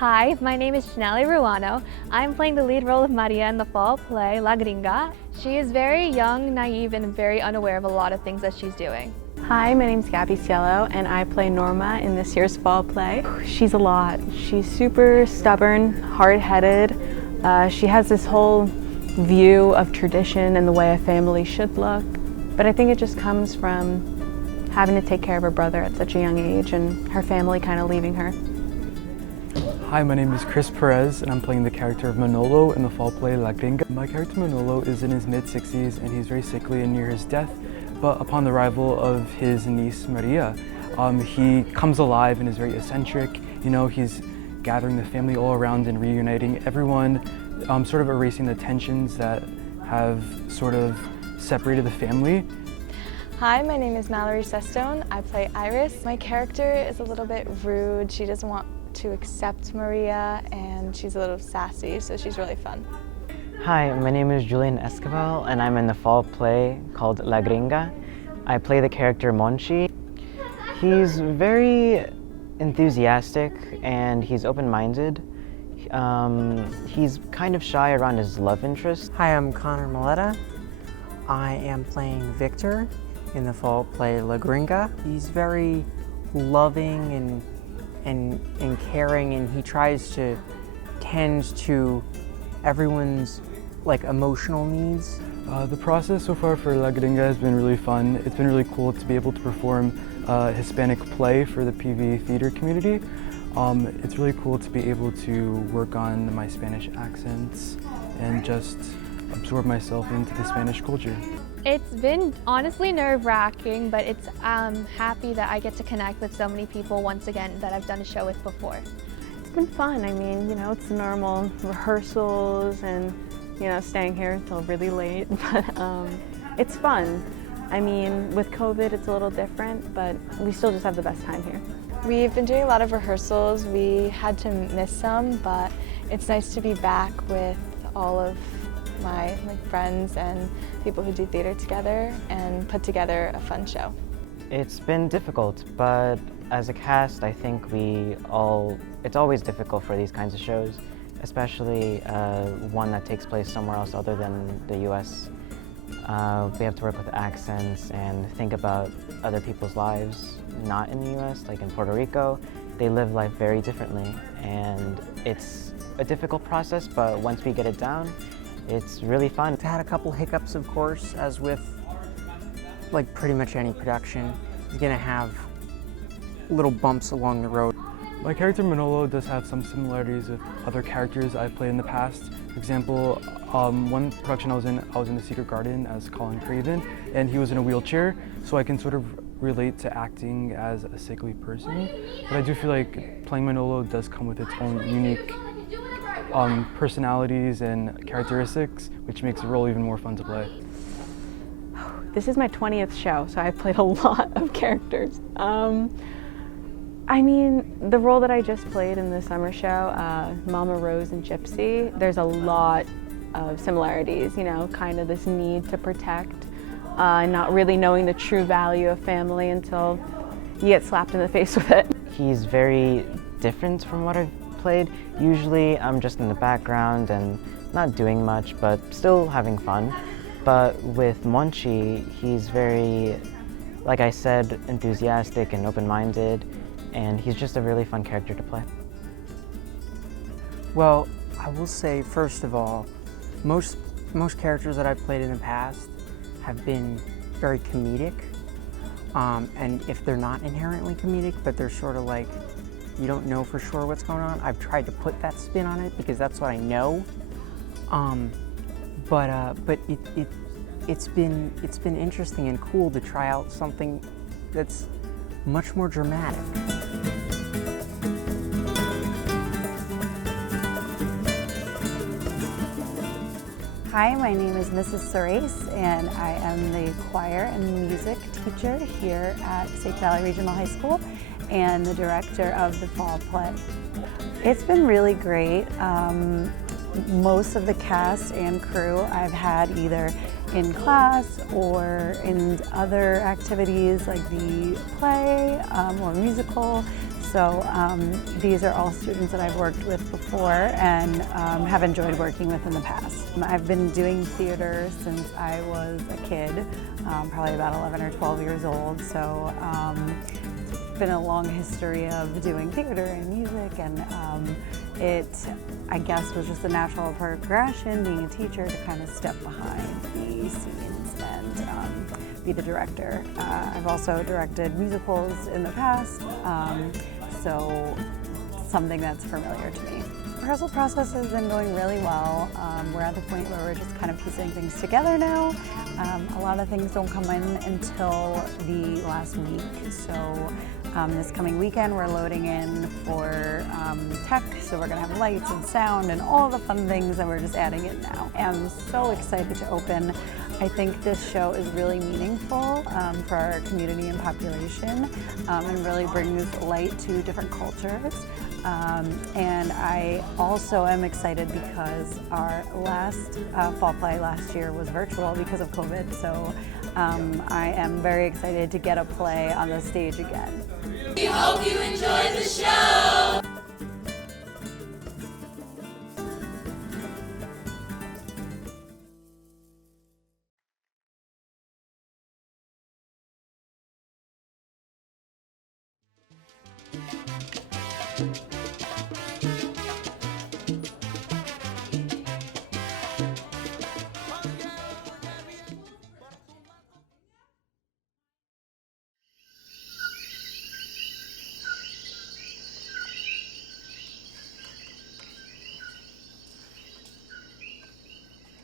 Hi, my name is Janelle Ruano. I'm playing the lead role of Maria in the fall play La Gringa. She is very young, naive, and very unaware of a lot of things that she's doing. Hi, my name's Gabby Cielo, and I play Norma in this year's fall play. She's a lot. She's super stubborn, hard-headed. She has this whole view of tradition and the way a family should look. But I think it just comes from having to take care of her brother at such a young age and her family kind of leaving her. Hi, my name is Chris Perez, and I'm playing the character of Manolo in the fall play La Gringa. My character Manolo is in his mid-60s and he's very sickly and near his death. But upon the arrival of his niece Maria, he comes alive and is very eccentric. You know, he's gathering the family all around and reuniting everyone, sort of erasing the tensions that have sort of separated the family. Hi, my name is Mallory Sestone. I play Iris. My character is a little bit rude. She doesn't want to accept Maria, and she's a little sassy, so she's really fun. Hi, my name is Julian Esquivel, and I'm in the fall play called La Gringa. I play the character Monchi. He's very enthusiastic and he's open-minded. He's kind of shy around his love interest. Hi, I'm Connor Maletta. I am playing Victor in the fall play La Gringa. He's very loving and caring, and he tries to tend to everyone's emotional needs. The process so far for La Gringa has been really fun. It's been really cool to be able to perform a Hispanic play for the PV theater community. It's really cool to be able to work on my Spanish accents and just absorb myself into the Spanish culture. It's been honestly nerve-wracking, but it's happy that I get to connect with so many people once again that I've done a show with before. It's been fun. I mean, you know, it's the normal rehearsals and, you know, staying here until really late, but it's fun. I mean, with COVID, it's a little different, but we still just have the best time here. We've been doing a lot of rehearsals. We had to miss some, but it's nice to be back with all of my friends and people who do theater together and put together a fun show. It's been difficult, but as a cast, I think it's always difficult for these kinds of shows, especially one that takes place somewhere else other than the US. We have to work with accents and think about other people's lives, not in the US, like in Puerto Rico. They live life very differently, and it's a difficult process, but once we get it down, it's really fun. I've had a couple hiccups, of course, as with pretty much any production. You're gonna have little bumps along the road. My character Manolo does have some similarities with other characters I've played in the past. For example, one production I was in the Secret Garden as Colin Craven, and he was in a wheelchair, so I can sort of relate to acting as a sickly person. But I do feel like playing Manolo does come with its own unique personalities and characteristics, which makes the role even more fun to play. This is my 20th show, so I've played a lot of characters. I mean, the role that I just played in the summer show, Mama Rose and Gypsy, there's a lot of similarities, you know, kind of this need to protect, not really knowing the true value of family until you get slapped in the face with it. He's very different from what I've played. Usually I'm just in the background and not doing much, but still having fun. But with Monchi, he's very, like I said, enthusiastic and open-minded, and he's just a really fun character to play. Well, I will say, first of all, most characters that I've played in the past have been very comedic, and if they're not inherently comedic, but they're sort of like, you don't know for sure what's going on, I've tried to put that spin on it because that's what I know. But it's been interesting and cool to try out something that's much more dramatic. Hi, my name is Mrs. Cerise, and I am the choir and music teacher here at St. Valley Regional High School and the director of the fall play. It's been really great. Most of the cast and crew I've had either in class or in other activities like the play or musical. So these are all students that I've worked with before and have enjoyed working with in the past. I've been doing theater since I was a kid, probably about 11 or 12 years old. So it's been a long history of doing theater and music, and it, I guess, was just a natural progression, being a teacher, to kind of step behind the scenes and be the director. I've also directed musicals in the past, so something that's familiar to me. The rehearsal process has been going really well. We're at the point where we're just kind of piecing things together now. A lot of things don't come in until the last week, so this coming weekend we're loading in for tech, so we're going to have lights and sound and all the fun things that we're just adding in now. I'm so excited to open. I think this show is really meaningful for our community and population, and really brings light to different cultures. And I also am excited because our last fall play last year was virtual because of COVID, so I am very excited to get a play on the stage again. We hope you enjoyed the show!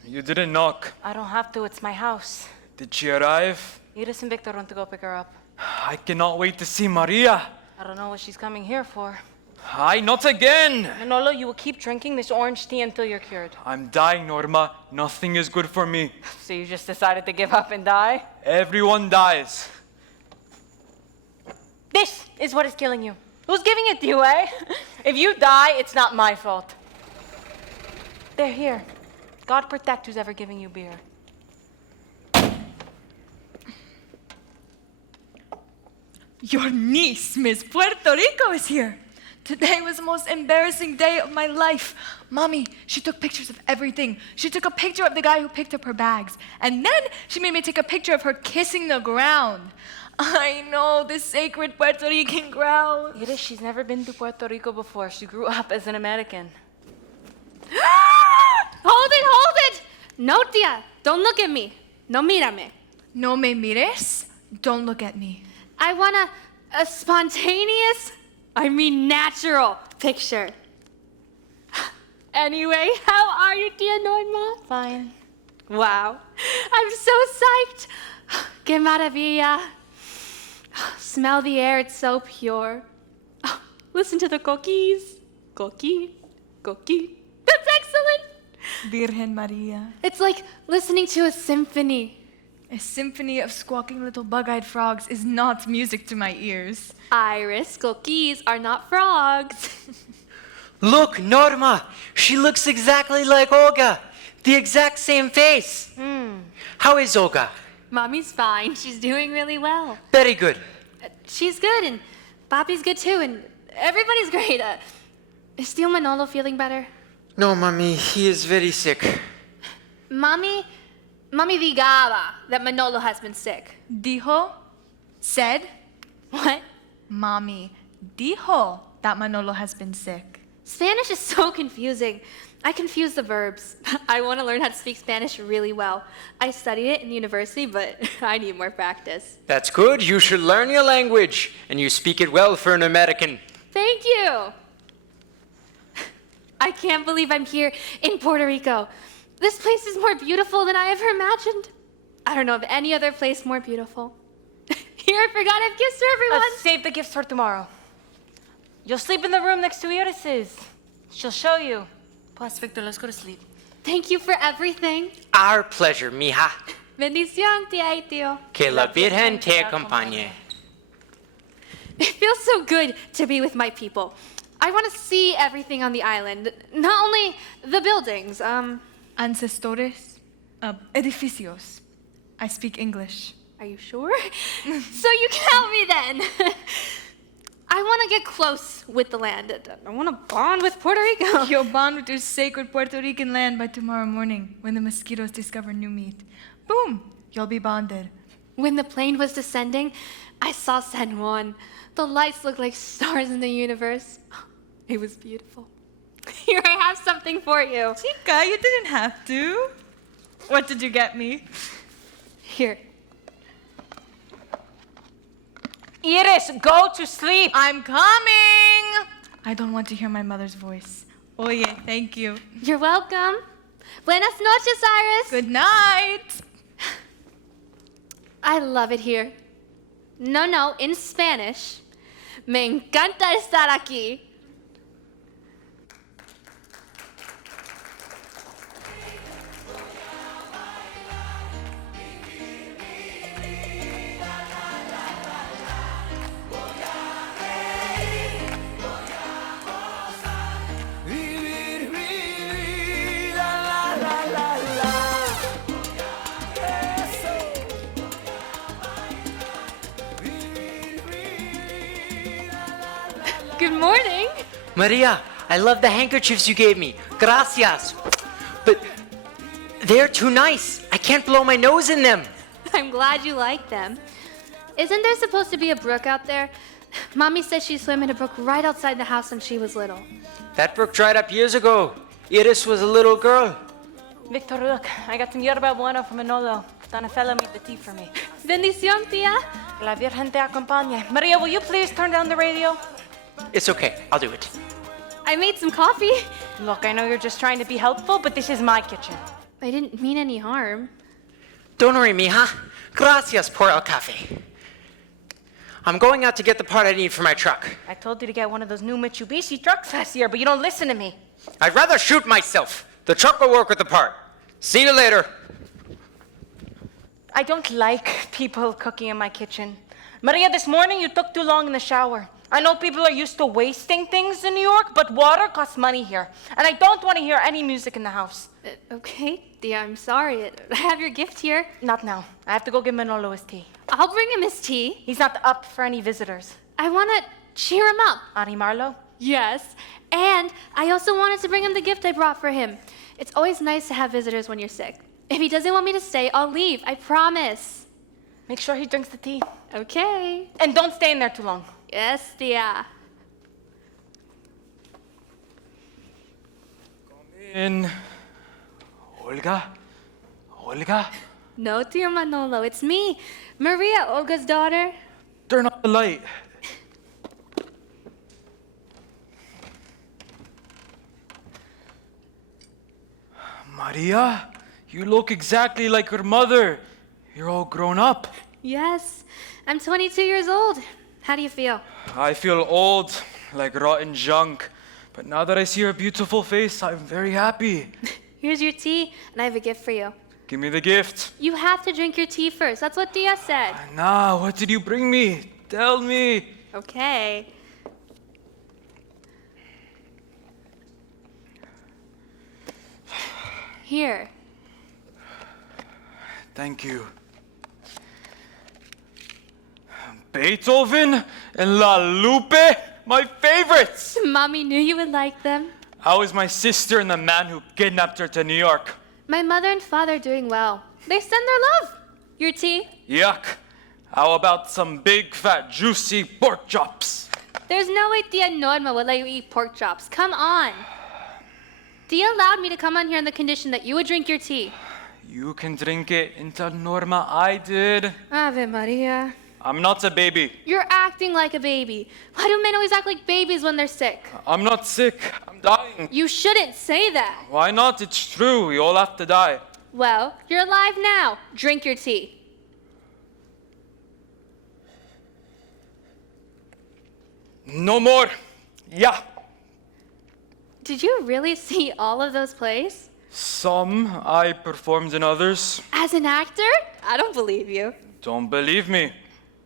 You didn't knock. I don't have to, it's my house. Did she arrive? Iris and Victor went to go pick her up. I cannot wait to see Maria. I don't know what she's coming here for. Ay, not again. Manolo, you will keep drinking this orange tea until you're cured. I'm dying, Norma. Nothing is good for me. So you just decided to give up and die? Everyone dies. This is what is killing you. Who's giving it to you, eh? If you die, it's not my fault. They're here. God protect who's ever giving you beer. Your niece, Miss Puerto Rico, is here. Today was the most embarrassing day of my life. Mommy, she took pictures of everything. She took a picture of the guy who picked up her bags. And then she made me take a picture of her kissing the ground. I know, the sacred Puerto Rican ground. Iris, she's never been to Puerto Rico before. She grew up as an American. Hold it! No, tia, don't look at me. No mírame. No me mires. Don't look at me. I want a spontaneous, natural picture. Anyway, how are you, tia Norma? Fine. Wow, I'm so psyched. Que maravilla. Smell the air, it's so pure. Listen to the coquis. Coqui. That's excellent. Virgen Maria. It's like listening to a symphony. A symphony of squawking little bug-eyed frogs is not music to my ears. Iris, coquis are not frogs. Look, Norma! She looks exactly like Olga! The exact same face! How is Olga? Mommy's fine. She's doing really well. Very good. She's good, and Papi's good too, and everybody's great. Is Tio Manolo feeling better? No, Mommy, he is very sick. Mommy digaba that Manolo has been sick. Dijo, said, What? Mommy dijo that Manolo has been sick. Spanish is so confusing. I confuse the verbs. I want to learn how to speak Spanish really well. I studied it in university, but I need more practice. That's good. You should learn your language, and you speak it well for an American. Thank you. I can't believe I'm here in Puerto Rico. This place is more beautiful than I ever imagined. I don't know of any other place more beautiful. Here, I forgot I have gifts for everyone. Save the gifts for tomorrow. You'll sleep in the room next to Iris's. She'll show you. Plus, Victor, let's go to sleep. Thank you for everything. Our pleasure, mija. Bendición, tía y tío. Que la Virgen te acompañe. It feels so good to be with my people. I want to see everything on the island, not only the buildings. Ancestores, edificios. I speak English. Are you sure? So you can help me then. I want to get close with the land. I want to bond with Puerto Rico. You'll bond with your sacred Puerto Rican land by tomorrow morning when the mosquitoes discover new meat. Boom! You'll be bonded. When the plane was descending, I saw San Juan. The lights looked like stars in the universe. It was beautiful. Here, I have something for you. Chica, you didn't have to. What did you get me? Here. Iris, go to sleep. I'm coming! I don't want to hear my mother's voice. Oye, thank you. You're welcome. Buenas noches, Iris. Good night! I love it here. No, in Spanish. Me encanta estar aquí. Good morning. Maria, I love the handkerchiefs you gave me. Gracias. But they're too nice. I can't blow my nose in them. I'm glad you like them. Isn't there supposed to be a brook out there? Mommy says she swam in a brook right outside the house when she was little. That brook dried up years ago. Iris was a little girl. Victor, look, I got some yerba buena from Manolo. Donatella made the tea for me. Bendición, tía. La Virgen te acompañe. Maria, will you please turn down the radio? It's okay. I'll do it. I made some coffee. Look, I know you're just trying to be helpful, but this is my kitchen. I didn't mean any harm. Don't worry, mija. Gracias por el café. I'm going out to get the part I need for my truck. I told you to get one of those new Mitsubishi trucks last year, but you don't listen to me. I'd rather shoot myself. The truck will work with the part. See you later. I don't like people cooking in my kitchen. Maria, this morning you took too long in the shower. I know people are used to wasting things in New York, but water costs money here. And I don't want to hear any music in the house. Okay, dear, I'm sorry. I have your gift here. Not now. I have to go give Manolo his tea. I'll bring him his tea. He's not up for any visitors. I want to cheer him up. Animarlo? Yes. And I also wanted to bring him the gift I brought for him. It's always nice to have visitors when you're sick. If he doesn't want me to stay, I'll leave. I promise. Make sure he drinks the tea. Okay. And don't stay in there too long. Yes, dear. In. Olga? Olga? No, dear Manolo, it's me, Maria, Olga's daughter. Turn off the light. Maria, you look exactly like your mother. You're all grown up. Yes, I'm 22 years old. How do you feel? I feel old, like rotten junk. But now that I see your beautiful face, I'm very happy. Here's your tea, and I have a gift for you. Give me the gift. You have to drink your tea first. That's what Dia said. Nah, what did you bring me? Tell me. Okay. Here. Thank you. Beethoven and La Lupe, my favorites. Mommy knew you would like them. How is my sister and the man who kidnapped her to New York? My mother and father are doing well. They send their love. Your tea? Yuck. How about some big, fat, juicy pork chops? There's no way Tia Norma would let you eat pork chops. Come on. Tia allowed me to come on here on the condition that you would drink your tea. You can drink it until Norma, I did. Ave Maria. I'm not a baby. You're acting like a baby. Why do men always act like babies when they're sick? I'm not sick. I'm dying. You shouldn't say that. Why not? It's true. We all have to die. Well, you're alive now. Drink your tea. No more. Yeah. Did you really see all of those plays? Some I performed in others. As an actor? I don't believe you. Don't believe me.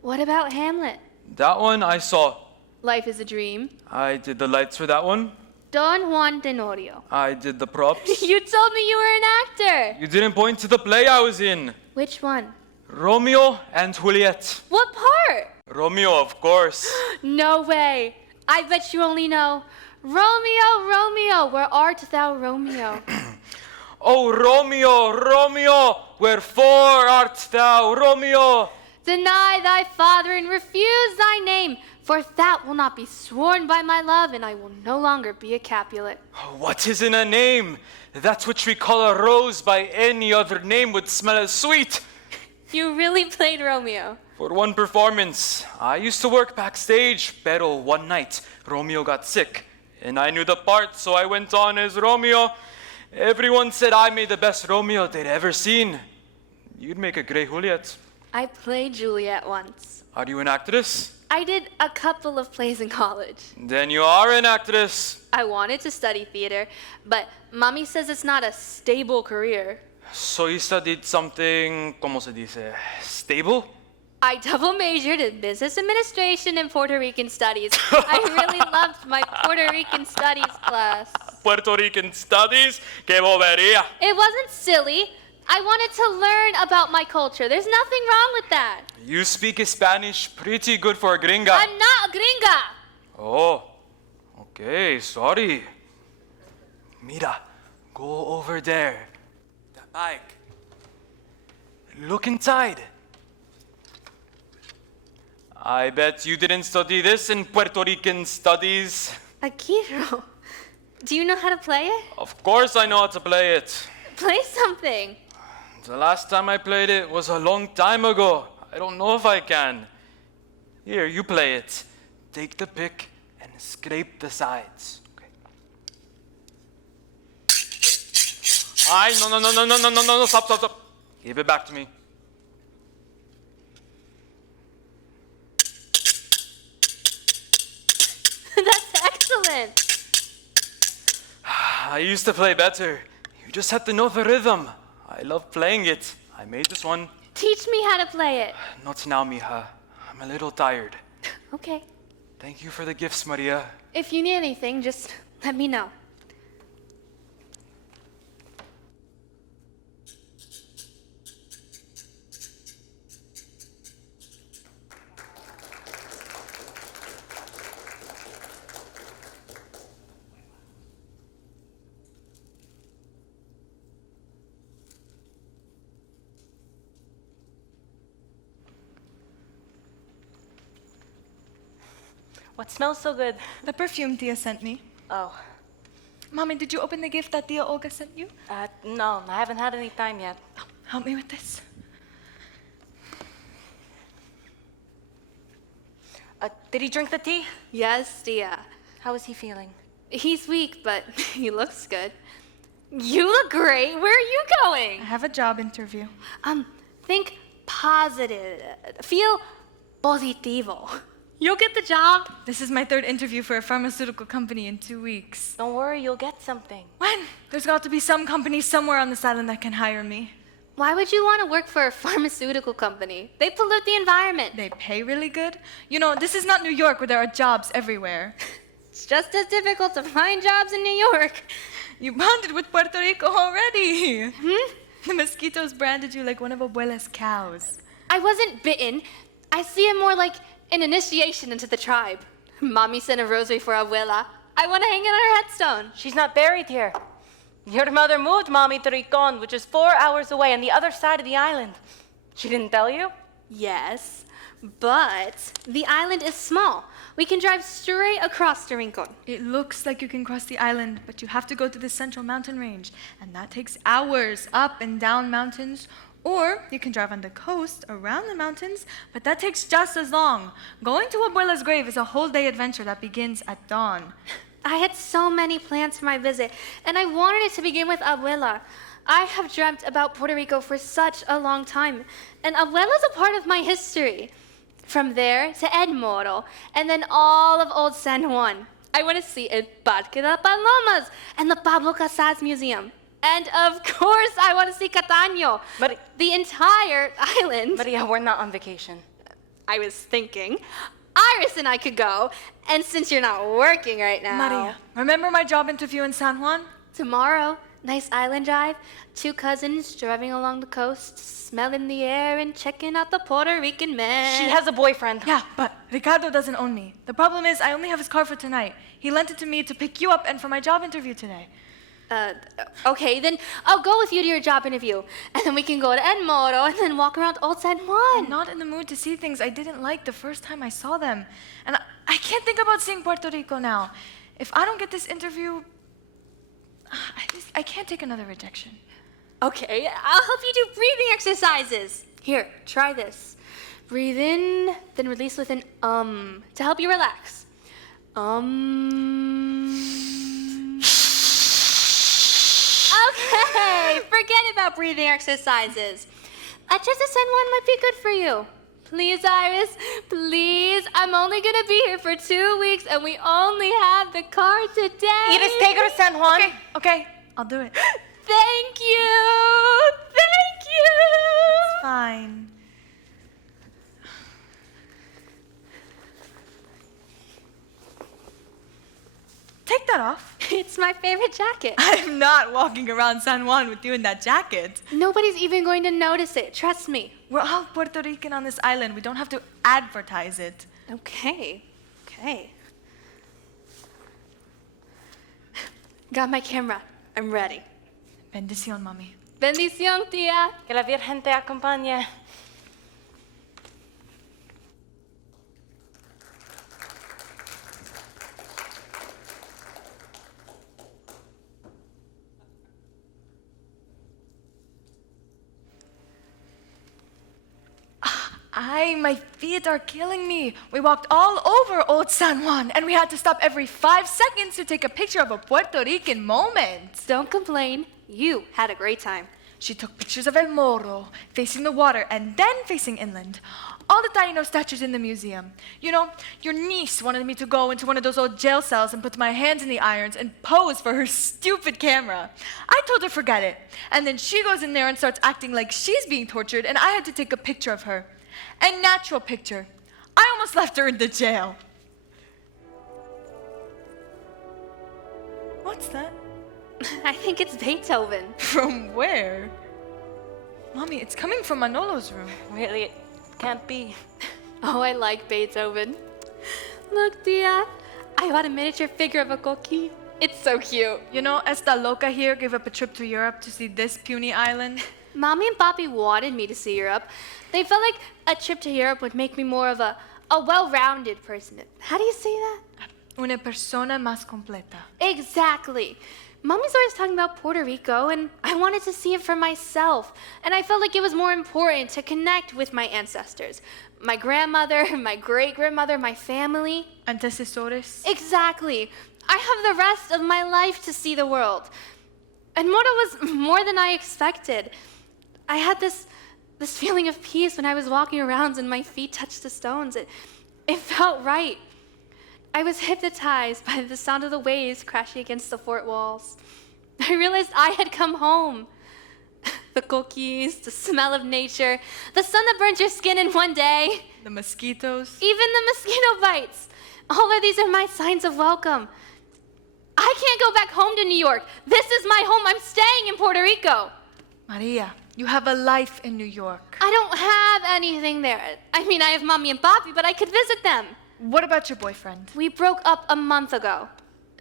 What about Hamlet? That one I saw. Life is a Dream. I did the lights for that one. Don Juan Tenorio. I did the props. You told me you were an actor. You didn't point to the play I was in. Which one? Romeo and Juliet. What part? Romeo, of course. No way. I bet you only know, Romeo, Romeo, where art thou, Romeo? Oh, Romeo, Romeo, wherefore art thou, Romeo? Deny thy father and refuse thy name, for that will not be sworn by my love, and I will no longer be a Capulet. What is in a name? That which we call a rose by any other name would smell as sweet. You really played Romeo. For one performance, I used to work backstage, pero one night, Romeo got sick, and I knew the part, so I went on as Romeo. Everyone said I made the best Romeo they'd ever seen. You'd make a great Juliet. I played Juliet once. Are you an actress? I did a couple of plays in college. Then you are an actress. I wanted to study theater, but Mommy says it's not a stable career. So you studied something, ¿cómo se dice? Stable? I double majored in business administration and Puerto Rican studies. I really loved my Puerto Rican studies class. Puerto Rican studies? Que bobería. It wasn't silly. I wanted to learn about my culture. There's nothing wrong with that. You speak Spanish pretty good for a gringa. I'm not a gringa. Oh, okay, sorry. Mira, go over there. The bag. Look inside. I bet you didn't study this in Puerto Rican studies. Akiro, do you know how to play it? Of course I know how to play it. Play something. The last time I played it was a long time ago. I don't know if I can. Here, you play it. Take the pick and scrape the sides. Okay. No, stop. Give it back to me. That's excellent. I used to play better. You just have to know the rhythm. I love playing it. I made this one. Teach me how to play it. Not now, mija. I'm a little tired. Okay. Thank you for the gifts, Maria. If you need anything, just let me know. What smells so good? The perfume Tia sent me. Oh, Mommy, did you open the gift that Tia Olga sent you? no, I haven't had any time yet. Help me with this. Did he drink the tea? Yes, Tia. How is he feeling? He's weak, but he looks good. You look great. Where are you going? I have a job interview. Think positive. Feel positivo. You'll get the job. This is my third interview for a pharmaceutical company in 2 weeks. Don't worry, you'll get something. When? There's got to be some company somewhere on this island that can hire me. Why would you want to work for a pharmaceutical company? They pollute the environment. They pay really good. You know, this is not New York where there are jobs everywhere. It's just as difficult to find jobs in New York. You bonded with Puerto Rico already. The mosquitoes branded you like one of Abuela's cows. I wasn't bitten. I see it more like an initiation into the tribe. Mommy sent a rosary for Abuela. I want to hang it on her headstone. She's not buried here. Your mother moved Mommy to Rico, which is 4 hours away on the other side of the island. She didn't tell you? Yes, but the island is small. We can drive straight across to Rincon. It looks like you can cross the island, but you have to go to the central mountain range, and that takes hours up and down mountains. Or you can drive on the coast around the mountains, but that takes just as long. Going to Abuela's grave is a whole day adventure that begins at dawn. I had so many plans for my visit, and I wanted it to begin with Abuela. I have dreamt about Puerto Rico for such a long time, and Abuela's a part of my history. From there to El Moro, and then all of old San Juan. I want to see El Parque de Palomas and the Pablo Casals Museum. And of course, I want to see Cataño, the entire island. Maria, we're not on vacation. I was thinking, Iris and I could go, and since you're not working right now... Maria, remember my job interview in San Juan? Tomorrow, Nice island drive, 2 cousins driving along the coast, smelling the air and checking out the Puerto Rican man. She has a boyfriend. Yeah, but Ricardo doesn't own me. The problem is I only have his car for tonight. He lent it to me to pick you up and for my job interview today. Okay, then I'll go with you to your job interview. And then we can go to El Moro and then walk around Old San Juan. I'm not in the mood to see things I didn't like the first time I saw them. And I can't think about seeing Puerto Rico now. If I don't get this interview, I can't take another rejection. Okay, I'll help you do breathing exercises. Here, try this. Breathe in, then release with an to help you relax. Okay, forget about breathing exercises. A trip to San Juan might be good for you. Please, Iris, please. I'm only gonna be here for 2 weeks and we only have the car today. Iris, take her to San Juan. Okay, I'll do it. Thank you. Thank you. It's fine. Take that off. It's my favorite jacket. I'm not walking around San Juan with you in that jacket. Nobody's even going to notice it. Trust me. We're all Puerto Rican on this island. We don't have to advertise it. Okay. Got my camera. I'm ready. Bendición, mami. Bendición, tía. Que la Virgen te acompañe. My feet are killing me. We walked all over Old San Juan, and we had to stop every 5 seconds to take a picture of a Puerto Rican moment. Don't complain. You had a great time. She took pictures of El Moro, facing the water, and then facing inland. All the Taino statues in the museum. You know, your niece wanted me to go into one of those old jail cells and put my hands in the irons and pose for her stupid camera. I told her forget it. And then she goes in there and starts acting like she's being tortured, and I had to take a picture of her. A natural picture. I almost left her in the jail. What's that? I think it's Beethoven. From where? Mommy, it's coming from Manolo's room. Really, it can't be. Oh, I like Beethoven. Look, tia. I got a miniature figure of a coqui. It's so cute. You know, Esta Loca here gave up a trip to Europe to see this puny island. Mommy and Papi wanted me to see Europe. They felt like a trip to Europe would make me more of a well-rounded person. How do you say that? Una persona más completa. Exactly. Mommy's always talking about Puerto Rico, and I wanted to see it for myself. And I felt like it was more important to connect with my ancestors. My grandmother, my great-grandmother, my family. Antecesores. Exactly. I have the rest of my life to see the world. And Moro was more than I expected. I had this feeling of peace when I was walking around and my feet touched the stones. It felt right. I was hypnotized by the sound of the waves crashing against the fort walls. I realized I had come home. The cookies, the smell of nature, the sun that burns your skin in one day. The mosquitoes. Even the mosquito bites. All of these are my signs of welcome. I can't go back home to New York. This is my home. I'm staying in Puerto Rico. Maria, you have a life in New York. I don't have anything there. I mean, I have Mommy and Papi, but I could visit them. What about your boyfriend? We broke up a month ago.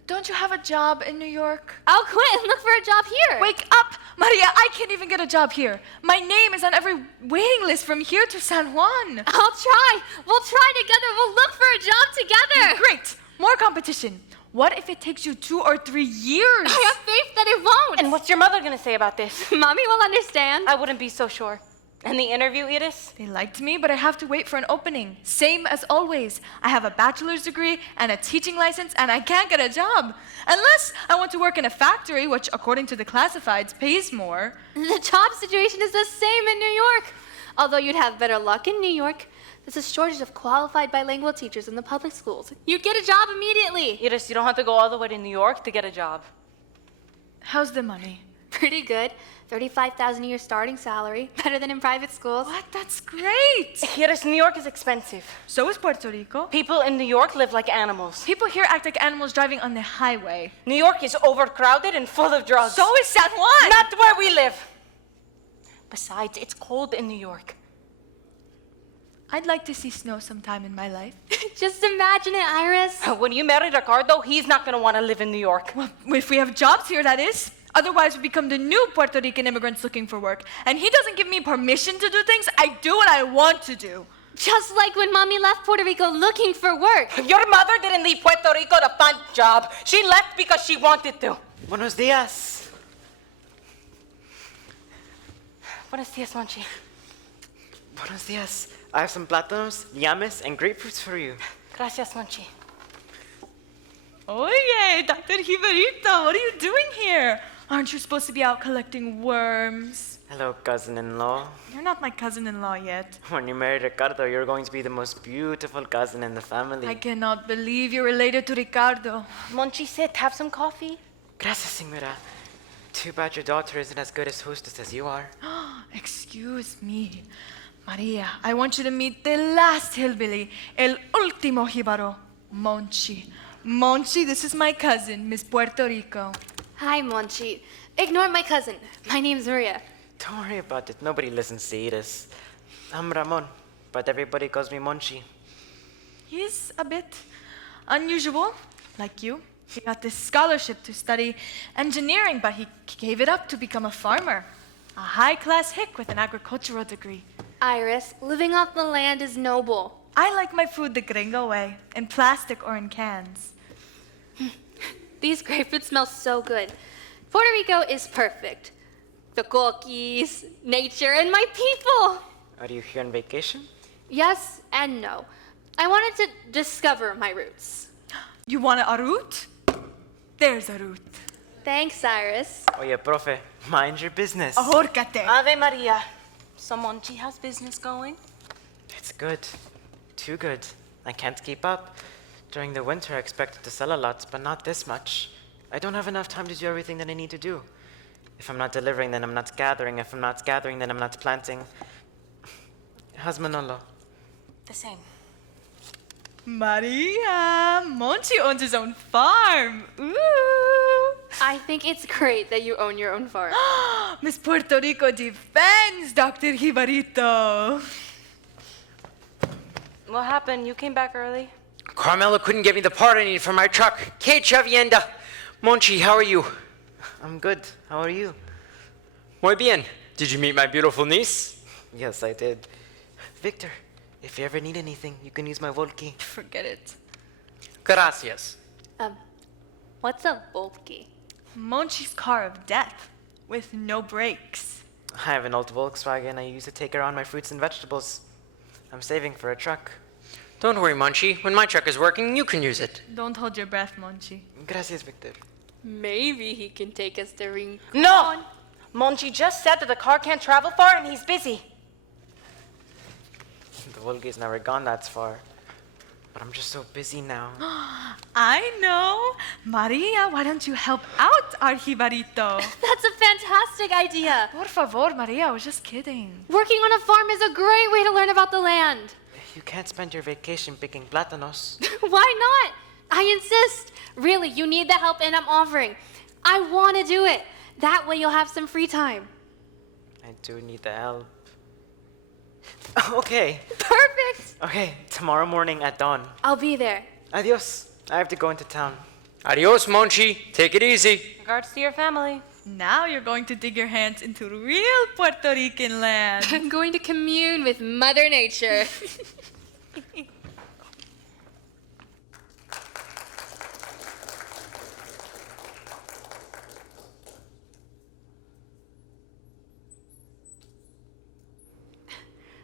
Don't you have a job in New York? I'll quit and look for a job here. Wake up! Maria, I can't even get a job here. My name is on every waiting list from here to San Juan. I'll try. We'll try together. We'll look for a job together. Great. More competition. What if it takes you 2 or 3 years? I have faith that it won't. And what's your mother gonna say about this? Mommy will understand. I wouldn't be so sure. And the interview, Iris? They liked me, but I have to wait for an opening. Same as always. I have a bachelor's degree and a teaching license, and I can't get a job. Unless I want to work in a factory, which, according to the classifieds, pays more. The job situation is the same in New York. Although you'd have better luck in New York. There's a shortage of qualified bilingual teachers in the public schools. You'd get a job immediately. Iris, you don't have to go all the way to New York to get a job. How's the money? Pretty good. 35,000 a year starting salary. Better than in private schools. What? That's great. Here is New York is expensive. So is Puerto Rico. People in New York live like animals. People here act like animals driving on the highway. New York is overcrowded and full of drugs. So is San Juan. Not where we live. Besides, it's cold in New York. I'd like to see snow sometime in my life. Just imagine it, Iris. When you marry Ricardo, he's not going to want to live in New York. Well, if we have jobs here, that is. Otherwise, we become the new Puerto Rican immigrants looking for work. And he doesn't give me permission to do things. I do what I want to do. Just like when Mommy left Puerto Rico looking for work. Your mother didn't leave Puerto Rico to find a job. She left because she wanted to. Buenos dias. Buenos dias, Monchi. Buenos dias. I have some plátanos, llames, and grapefruits for you. Gracias, Monchi. Oye, Dr. Jibarito, what are you doing here? Aren't you supposed to be out collecting worms? Hello, cousin-in-law. You're not my cousin-in-law yet. When you marry Ricardo, you're going to be the most beautiful cousin in the family. I cannot believe you're related to Ricardo. Monchi, sit. Have some coffee. Gracias, señora. Too bad your daughter isn't as good as hostess as you are. Excuse me. Maria, I want you to meet the last hillbilly, el último jíbaro, Monchi. Monchi, this is my cousin, Miss Puerto Rico. Hi, Monchi. Ignore my cousin. My name's Maria. Don't worry about it. Nobody listens to Iris. I'm Ramon, but everybody calls me Monchi. He's a bit unusual, like you. He got this scholarship to study engineering, but he gave it up to become a farmer. A high-class hick with an agricultural degree. Iris, living off the land is noble. I like my food the Gringa way, in plastic or in cans. These grapefruits smell so good. Puerto Rico is perfect. The cookies, nature, and my people. Are you here on vacation? Yes and no. I wanted to discover my roots. You want a root? There's a root. Thanks, Iris. Oye, profe, mind your business. Ahórcate. Ave Maria. So Monchi has business going? It's good. Too good. I can't keep up. During the winter, I expected to sell a lot, but not this much. I don't have enough time to do everything that I need to do. If I'm not delivering, then I'm not gathering. If I'm not gathering, then I'm not planting. How's Manolo? The same. Maria, Monchi owns his own farm. Ooh. I think it's great that you own your own farm. Miss Puerto Rico defends Dr. Jibarito. What happened? You came back early? Carmelo couldn't get me the part I needed for my truck. Que chavienda. Monchi, how are you? I'm good. How are you? Muy bien. Did you meet my beautiful niece? Yes, I did. Victor, if you ever need anything, you can use my Volky. Forget it. Gracias. What's a Volky? Monchi's car of death, with no brakes. I have an old Volkswagen I use to take around my fruits and vegetables. I'm saving for a truck. Don't worry, Monchi. When my truck is working, you can use it. Don't hold your breath, Monchi. Gracias, Victor. Maybe he can take us to Rico. No! Monchi just said that the car can't travel far and he's busy. The Volky's never gone that far. But I'm just so busy now. I know. Maria, why don't you help out our Jibarito? That's a fantastic idea. Por favor, Maria, I was just kidding. Working on a farm is a great way to learn about the land. You can't spend your vacation picking plátanos. Why not? I insist. Really, you need the help and I'm offering. I want to do it. That way you'll have some free time. I do need the help. Okay. Perfect. Okay, tomorrow morning at dawn. I'll be there. Adios. I have to go into town. Adios, Monchi. Take it easy. Regards to your family. Now you're going to dig your hands into real Puerto Rican land. I'm going to commune with Mother Nature.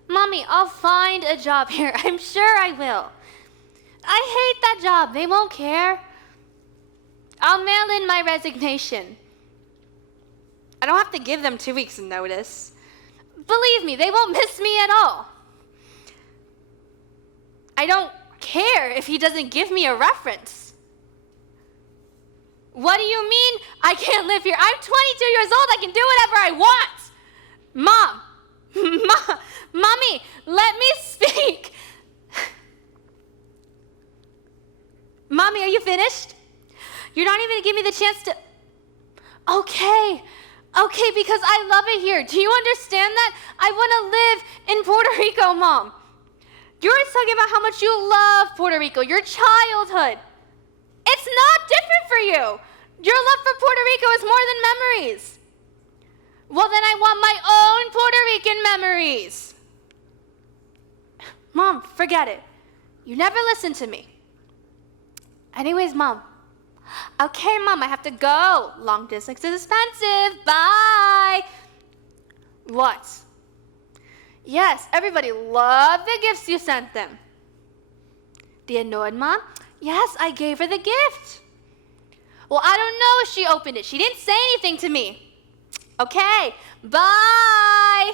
Mommy, I'll find a job here. I'm sure I will. I hate that job. They won't care. I'll mail in my resignation. I don't have to give them 2 weeks' notice. Believe me, they won't miss me at all. I don't care if he doesn't give me a reference. What do you mean I can't live here? I'm 22 years old. I can do whatever I want. Mom. Mommy, let me speak. Mommy, are you finished? You're not even gonna give me the chance to... Okay, because I love it here. Do you understand that? I wanna live in Puerto Rico, Mom. You're always talking about how much you love Puerto Rico, your childhood. It's not different for you. Your love for Puerto Rico is more than memories. Well, then I want my own Puerto Rican memories. Mom, forget it. You never listen to me. Anyways, Mom. Okay, Mom, I have to go. Long distance is expensive. Bye. What? Yes, everybody loved the gifts you sent them. The annoyed Mom? Yes, I gave her the gift. Well, I don't know if she opened it. She didn't say anything to me. Okay, bye.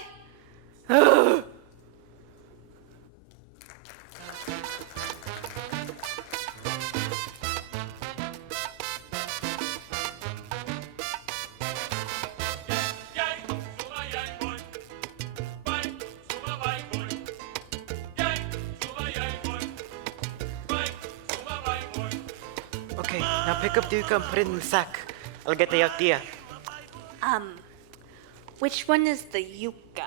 Okay, now pick up the yuca and put it in the sack. I'll get the yautía. Which one is the yuca?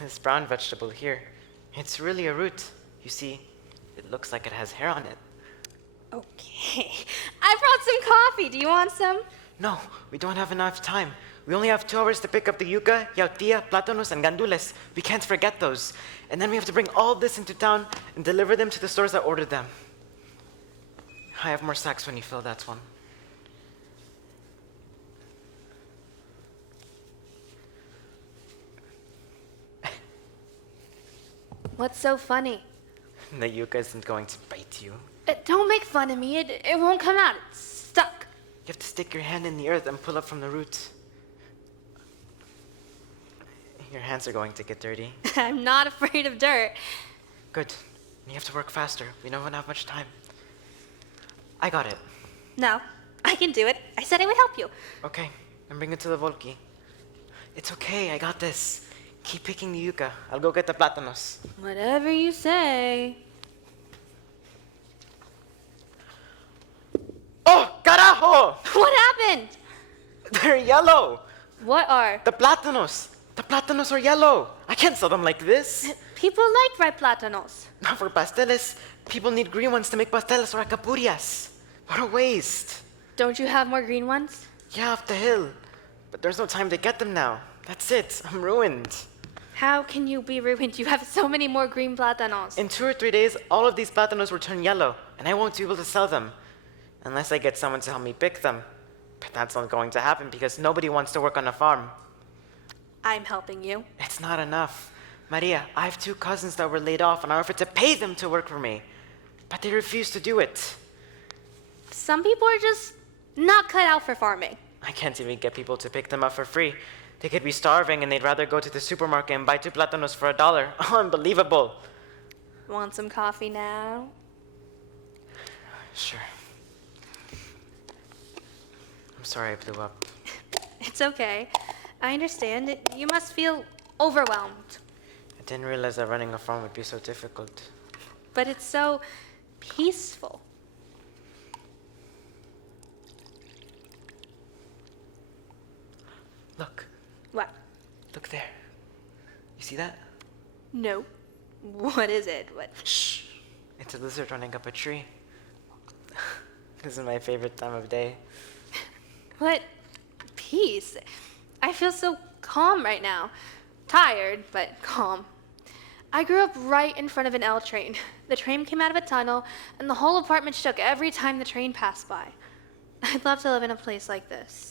This brown vegetable here. It's really a root. You see, it looks like it has hair on it. Okay. I brought some coffee. Do you want some? No, we don't have enough time. We only have 2 hours to pick up the yuca, yautía, plátanos, and gandules. We can't forget those. And then we have to bring all this into town and deliver them to the stores that ordered them. I have more sacks when you fill that one. What's so funny? The yuca isn't going to bite you. Don't make fun of me. It won't come out. It's stuck. You have to stick your hand in the earth and pull up from the roots. Your hands are going to get dirty. I'm not afraid of dirt. Good. You have to work faster. We don't have much time. I got it. No, I can do it. I said I would help you. Okay, then bring it to the volky. It's okay, I got this. Keep picking the yuca. I'll go get the plátanos. Whatever you say. Oh, carajo! What happened? They're yellow. What are? The plátanos. The plátanos are yellow. I can't sell them like this. People like ripe plátanos. Not for pasteles. People need green ones to make pasteles or acapurias. What a waste. Don't you have more green ones? Yeah, up the hill. But there's no time to get them now. That's it. I'm ruined. How can you be ruined? You have so many more green plátanos. In 2 or 3 days, all of these plátanos will turn yellow, and I won't be able to sell them. Unless I get someone to help me pick them. But that's not going to happen because nobody wants to work on a farm. I'm helping you. It's not enough. Maria, I have 2 cousins that were laid off, and I offered to pay them to work for me. But they refused to do it. Some people are just not cut out for farming. I can't even get people to pick them up for free. They could be starving and they'd rather go to the supermarket and buy 2 plátanos for $1. Unbelievable. Want some coffee now? Sure. I'm sorry I blew up. It's okay. I understand. You must feel overwhelmed. I didn't realize that running a farm would be so difficult. But it's so peaceful. Look. What? Look there. You see that? No. What is it? What? Shh. It's a lizard running up a tree. This is my favorite time of day. What? Peace. I feel so calm right now. Tired, but calm. I grew up right in front of an L train. The train came out of a tunnel, and the whole apartment shook every time the train passed by. I'd love to live in a place like this.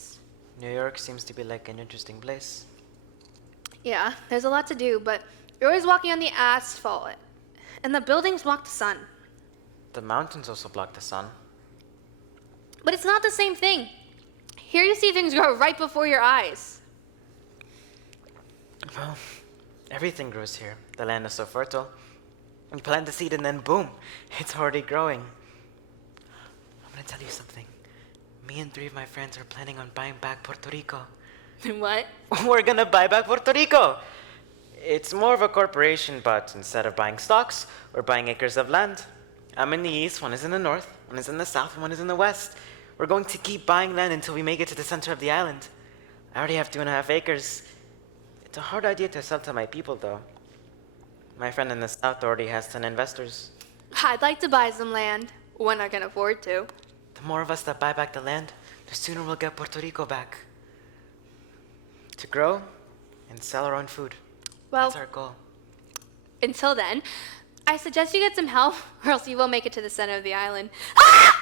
New York seems to be like an interesting place. Yeah, there's a lot to do, but you're always walking on the asphalt, and the buildings block the sun. The mountains also block the sun. But it's not the same thing. Here you see things grow right before your eyes. Well, everything grows here. The land is so fertile. You plant the seed and then boom, it's already growing. I'm gonna tell you something. Me and 3 of my friends are planning on buying back Puerto Rico. What? We're gonna buy back Puerto Rico! It's more of a corporation, but instead of buying stocks, we're buying acres of land. I'm in the east, one is in the north, one is in the south, and one is in the west. We're going to keep buying land until we make it to the center of the island. I already have 2.5 acres. It's a hard idea to sell to my people, though. My friend in the south already has 10 investors. I'd like to buy some land when I can afford to. The more of us that buy back the land, the sooner we'll get Puerto Rico back. To grow and sell our own food. Well, that's our goal. Until then, I suggest you get some help, or else you won't make it to the center of the island. Ah!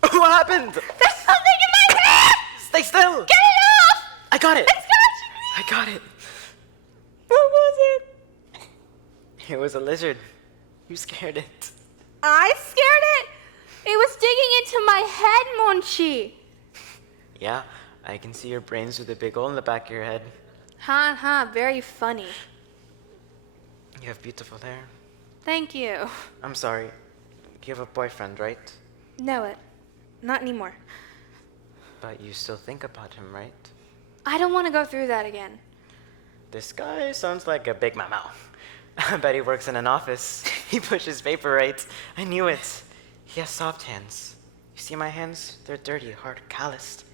What happened? There's something in my pants! Stay still! Get it off! I got it! It's catching me! I got it! What was it? It was a lizard. You scared it. I scared it? It was digging into my head, Monchi. Yeah, I can see your brains with a big hole in the back of your head. Ha ha, very funny. You have beautiful hair. Thank you. I'm sorry. You have a boyfriend, right? No, not anymore. But you still think about him, right? I don't want to go through that again. This guy sounds like a big mama. I bet he works in an office. He pushes paper right. I knew it. He has soft hands. You see my hands? They're dirty, hard, calloused.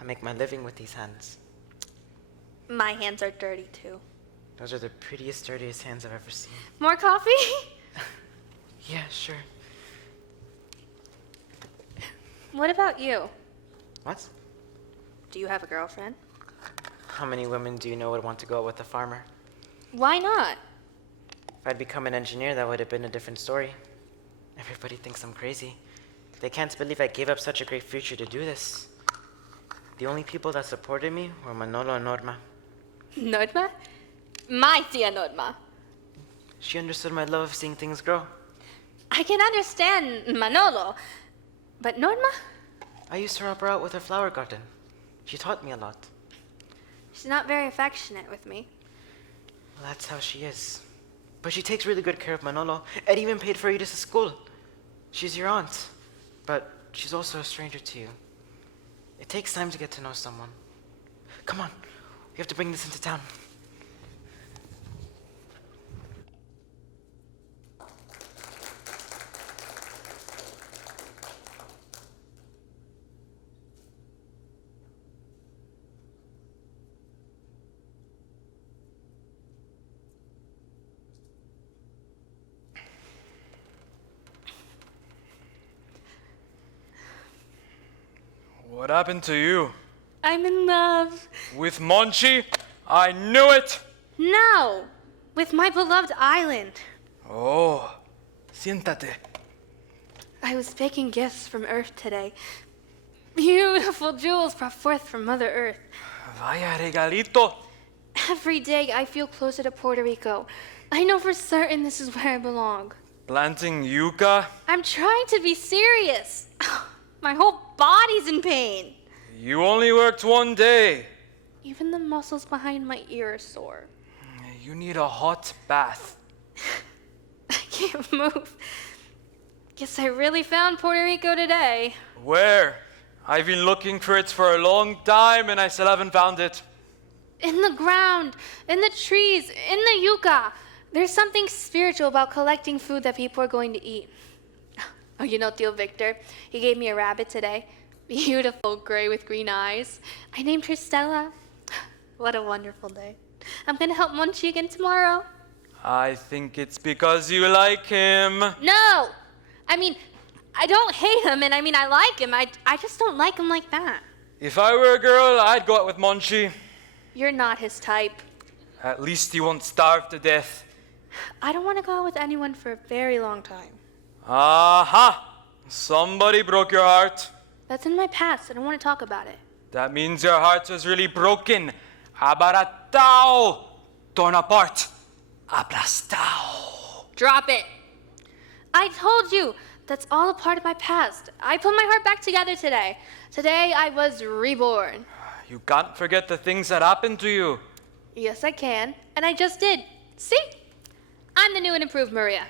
I make my living with these hands. My hands are dirty too. Those are the prettiest, dirtiest hands I've ever seen. More coffee? Yeah, sure. What about you? What? Do you have a girlfriend? How many women do you know would want to go out with a farmer? Why not? If I'd become an engineer, that would have been a different story. Everybody thinks I'm crazy. They can't believe I gave up such a great future to do this. The only people that supported me were Manolo and Norma. Norma? My tia Norma. She understood my love of seeing things grow. I can understand Manolo, but Norma? I used to help her out with her flower garden. She taught me a lot. She's not very affectionate with me. Well, that's how she is. But she takes really good care of Manolo, and even paid for you to school. She's your aunt, but she's also a stranger to you. It takes time to get to know someone. Come on, we have to bring this into town. What happened to you? I'm in love. With Monchi? I knew it! No, with my beloved island. Oh, siéntate. I was picking gifts from Earth today. Beautiful jewels brought forth from Mother Earth. Vaya regalito. Every day I feel closer to Puerto Rico. I know for certain this is where I belong. Planting yucca? I'm trying to be serious. My whole body's in pain. You only worked one day. Even the muscles behind my ear are sore. You need a hot bath. I can't move. Guess I really found Puerto Rico today. Where? I've been looking for it for a long time and I still haven't found it. In the ground, in the trees, in the yucca. There's something spiritual about collecting food that people are going to eat. Oh, you know Tio Victor? He gave me a rabbit today. Beautiful, gray with green eyes. I named her Stella. What a wonderful day. I'm going to help Monchi again tomorrow. I think it's because you like him. No! I mean, I don't hate him, and I like him. I just don't like him like that. If I were a girl, I'd go out with Monchi. You're not his type. At least he won't starve to death. I don't want to go out with anyone for a very long time. Aha! Somebody broke your heart. That's in my past. I don't want to talk about it. That means your heart was really broken. Abaratao! Torn apart. Aplastao. Drop it. I told you. That's all a part of my past. I put my heart back together today. Today I was reborn. You can't forget the things that happened to you. Yes, I can. And I just did. See? I'm the new and improved Maria.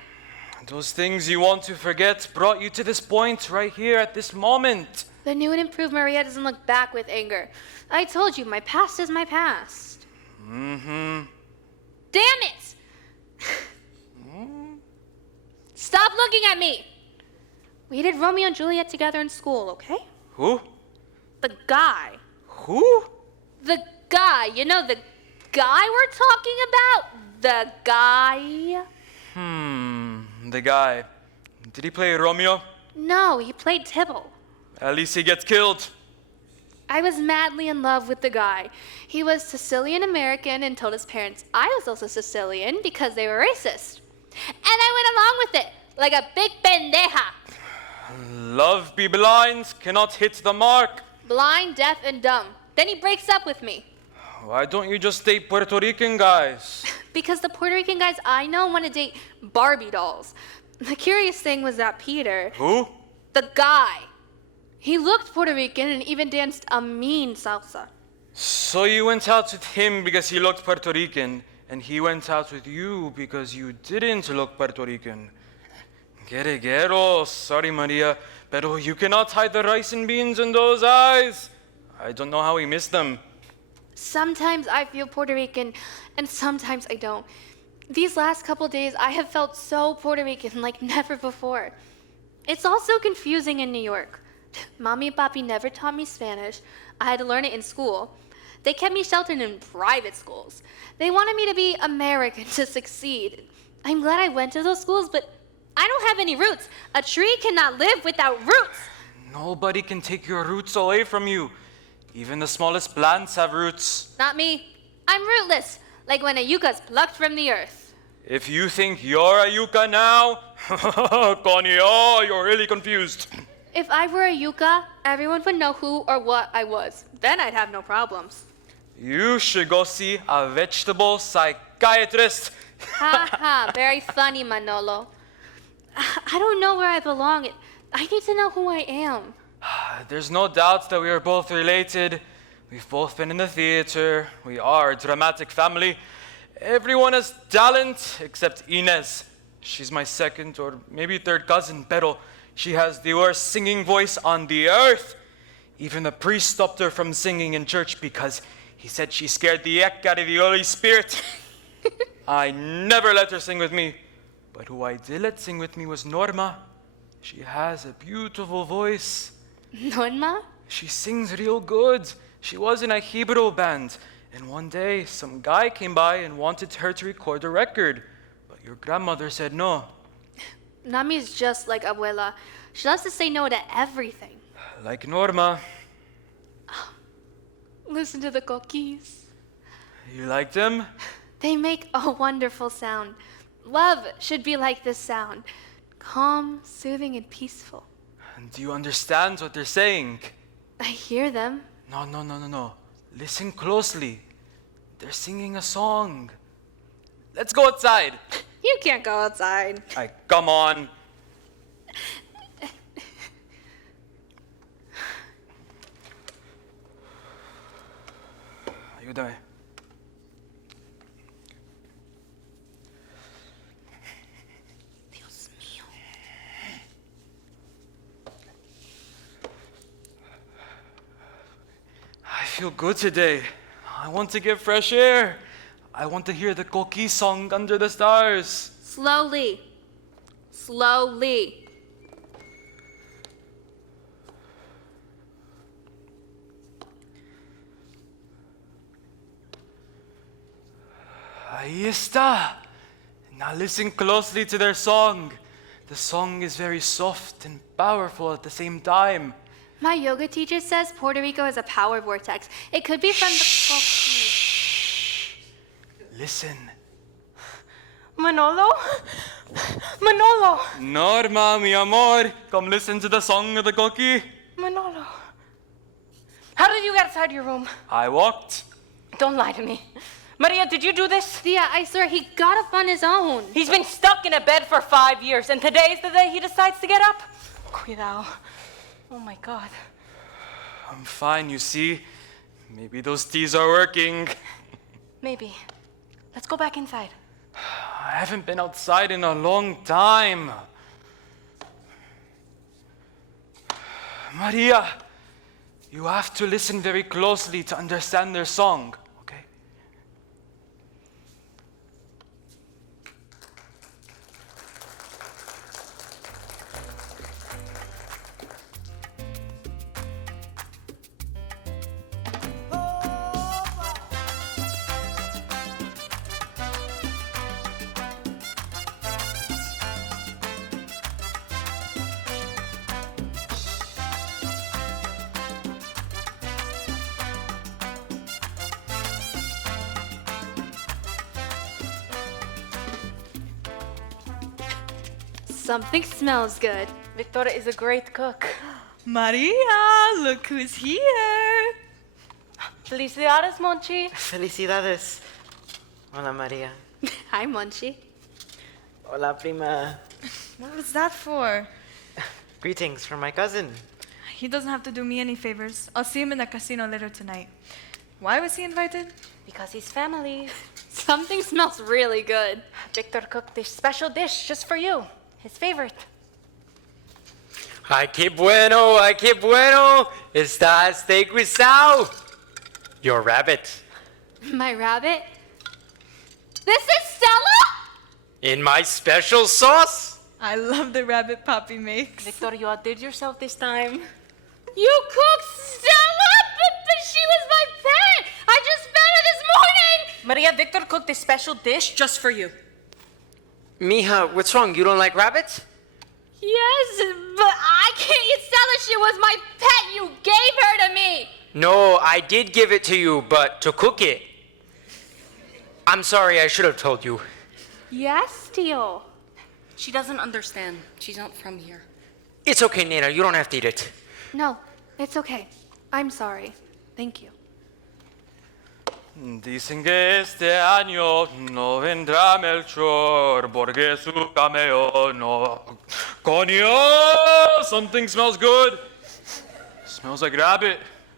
Those things you want to forget brought you to this point right here at this moment. The new and improved Maria doesn't look back with anger. I told you, my past is my past. Mm-hmm. Damn it! Stop looking at me! We did Romeo and Juliet together in school, okay? Who? The guy. Who? The guy. You know the guy we're talking about? The guy. The guy. Did he play Romeo? No, he played Tybalt. At least he gets killed. I was madly in love with the guy. He was Sicilian American and told his parents I was also Sicilian because they were racist. And I went along with it, like a big pendeja. Love be blind, cannot hit the mark. Blind, deaf, and dumb. Then he breaks up with me. Why don't you just date Puerto Rican guys? Because the Puerto Rican guys I know want to date Barbie dolls. The curious thing was that Peter, Who? the guy, he looked Puerto Rican and even danced a mean salsa. So you went out with him because he looked Puerto Rican, and he went out with you because you didn't look Puerto Rican. Guerrero, sorry Maria, pero you cannot hide the rice and beans in those eyes. I don't know how he missed them. Sometimes I feel Puerto Rican, and sometimes I don't. These last couple days, I have felt so Puerto Rican like never before. It's also confusing in New York. Mommy and Papi never taught me Spanish. I had to learn it in school. They kept me sheltered in private schools. They wanted me to be American to succeed. I'm glad I went to those schools, but I don't have any roots. A tree cannot live without roots. Nobody can take your roots away from you. Even the smallest plants have roots. Not me. I'm rootless, like when a yucca's plucked from the earth. If you think you're a yucca now, Connie, oh, you're really confused. If I were a yucca, everyone would know who or what I was. Then I'd have no problems. You should go see a vegetable psychiatrist. Ha ha, very funny, Manolo. I don't know where I belong. I need to know who I am. There's no doubt that we are both related. We've both been in the theater. We are a dramatic family. Everyone has talent except Inez. She's my second or maybe third cousin, pero she has the worst singing voice on the earth. Even the priest stopped her from singing in church because he said she scared the heck out of the Holy Spirit. I never let her sing with me. But who I did let sing with me was Norma. She has a beautiful voice. Norma? She sings real good. She was in a Hebrew band. And one day, some guy came by and wanted her to record a record. But your grandmother said no. Nami's just like Abuela. She loves to say no to everything. Like Norma. Listen to the coquis. You like them? They make a wonderful sound. Love should be like this sound. Calm, soothing, and peaceful. And do you understand what they're saying? I hear them. No. Listen closely. They're singing a song. Let's go outside. You can't go outside. Come on. Ayúdame. Dios mío. I feel good today. I want to get fresh air. I want to hear the coquí song under the stars. Slowly. Slowly. Ahí está. Now listen closely to their song. The song is very soft and powerful at the same time. My yoga teacher says Puerto Rico is a power vortex. It could be from the coquis. Listen. Manolo? Manolo! Norma, mi amor, come listen to the song of the coquí. Manolo. How did you get outside your room? I walked. Don't lie to me. Maria, did you do this? Yeah, I swear he got up on his own. He's been stuck in a bed for 5 years, and today's the day he decides to get up? Cuidado. Oh my God. I'm fine, you see. Maybe those teas are working. Maybe. Let's go back inside. I haven't been outside in a long time. Maria, you have to listen very closely to understand their song, okay? Something smells good. Victoria is a great cook. Maria, look who's here. Felicidades, Monchi. Felicidades. Hola, Maria. Hi, Munchie. Hola, prima. What was that for? Greetings from my cousin. He doesn't have to do me any favors. I'll see him in the casino later tonight. Why was he invited? Because he's family. Something smells really good. Victor cooked this special dish just for you. His favorite. Ay, qué bueno, ay, qué bueno. Está steak guisado. Your rabbit. My rabbit? This is Stella? In my special sauce. I love the rabbit Papi makes. Victor, you outdid yourself this time. You cooked Stella? But she was my pet! I just fed her this morning! Maria, Victor cooked this special dish just for you. Mija, what's wrong? You don't like rabbits? Yes, but I can't eat Stella. She was my pet. You gave her to me. No, I did give it to you, but to cook it. I'm sorry, I should have told you. Yes, Tio. She doesn't understand. She's not from here. It's okay, Nena, you don't have to eat it. No, it's okay. I'm sorry. Thank you. Dicen que este año no vendrá Melchor porque su cameo no. Coño! Something smells good. Smells like rabbit.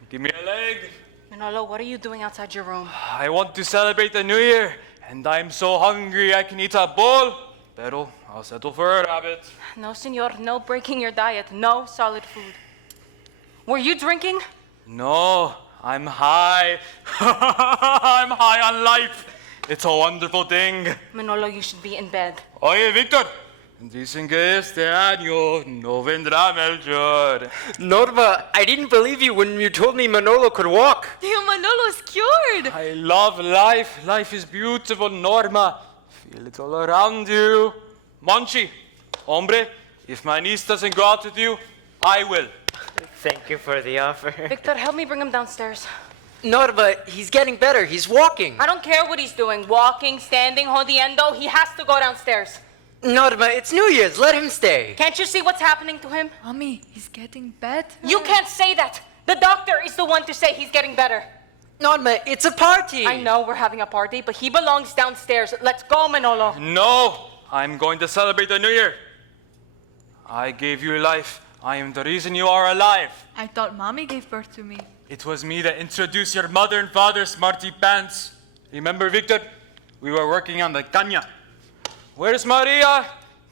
Give me a leg. Manolo, what are you doing outside your room? I want to celebrate the New Year, and I'm so hungry I can eat a bowl. Pero I'll settle for a rabbit. No, senor. No breaking your diet. No solid food. Were you drinking? No, I'm high. I'm high on life. It's a wonderful thing. Manolo, you should be in bed. Oye, Víctor. Dicen que este año no vendrá Melchor. Norma, I didn't believe you when you told me Manolo could walk. Tio Manolo's cured. I love life. Life is beautiful, Norma. Feel it all around you. Monchi, hombre, if my niece doesn't go out with you, I will. Thank you for the offer. Victor, help me bring him downstairs. Norma, he's getting better. He's walking. I don't care what he's doing. Walking, standing, jodiendo. He has to go downstairs. Norma, it's New Year's. Let him stay. Can't you see what's happening to him? Mommy, he's getting better. You can't say that. The doctor is the one to say he's getting better. Norma, it's a party. I know we're having a party, but he belongs downstairs. Let's go, Manolo. No, I'm going to celebrate the New Year. I gave you life. I am the reason you are alive. I thought Mommy gave birth to me. It was me that introduced your mother and father, Smarty Pants. Remember, Victor? We were working on the caña. Where's Maria?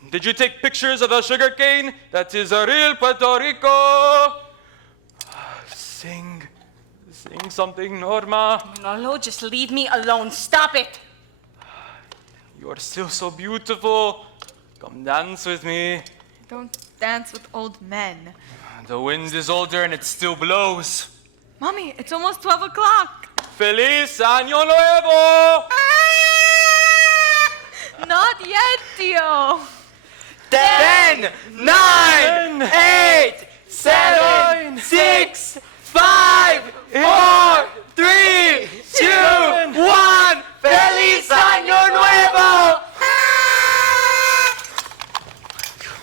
Did you take pictures of the sugar cane? That is a real Puerto Rico. Sing something, Norma. Manolo, just leave me alone. Stop it. You are still so beautiful. Come dance with me. Don't dance with old men. The wind is older and it still blows. Mommy, it's almost 12 o'clock. Feliz Año Nuevo! Not yet, Tio. 10, 9, 8, 7, 6, 5, 4, 3, 2, 1. Feliz Año Nuevo!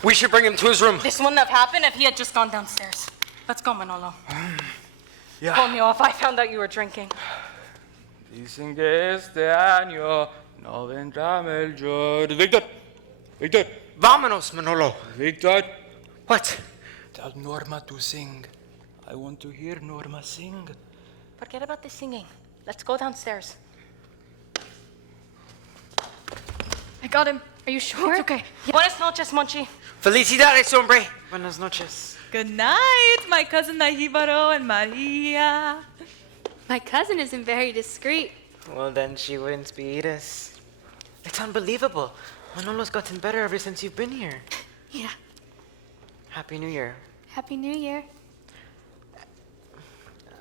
We should bring him to his room. This wouldn't have happened if he had just gone downstairs. Let's go, Manolo. Yeah. Pull me off. I found out you were drinking. Dicen que este año no vendrá Melchor. Victor. Vámonos, Manolo. Victor. What? Tell Norma to sing. I want to hear Norma sing. Forget about the singing. Let's go downstairs. I got him. Are you sure? It's okay. Buenas noches, Monchi. Felicidades, hombre. Buenas noches. Good night, my cousin Nahibaro and Maria. My cousin isn't very discreet. Well, then she wouldn't be Iris. It's unbelievable. Manolo's gotten better ever since you've been here. Yeah. Happy New Year. Happy New Year.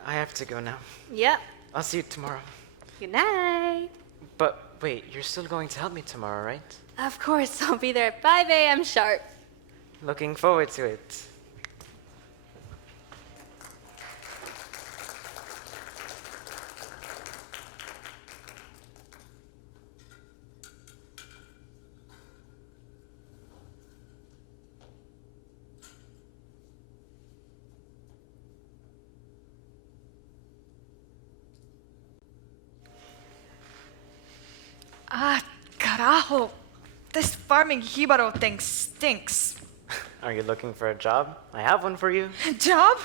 I have to go now. Yep. I'll see you tomorrow. Good night. But wait, you're still going to help me tomorrow, right? Of course, I'll be there at 5 a.m. sharp. Looking forward to it. Ah, carajo. This farming Hibaro thing stinks. Are you looking for a job? I have one for you. Job?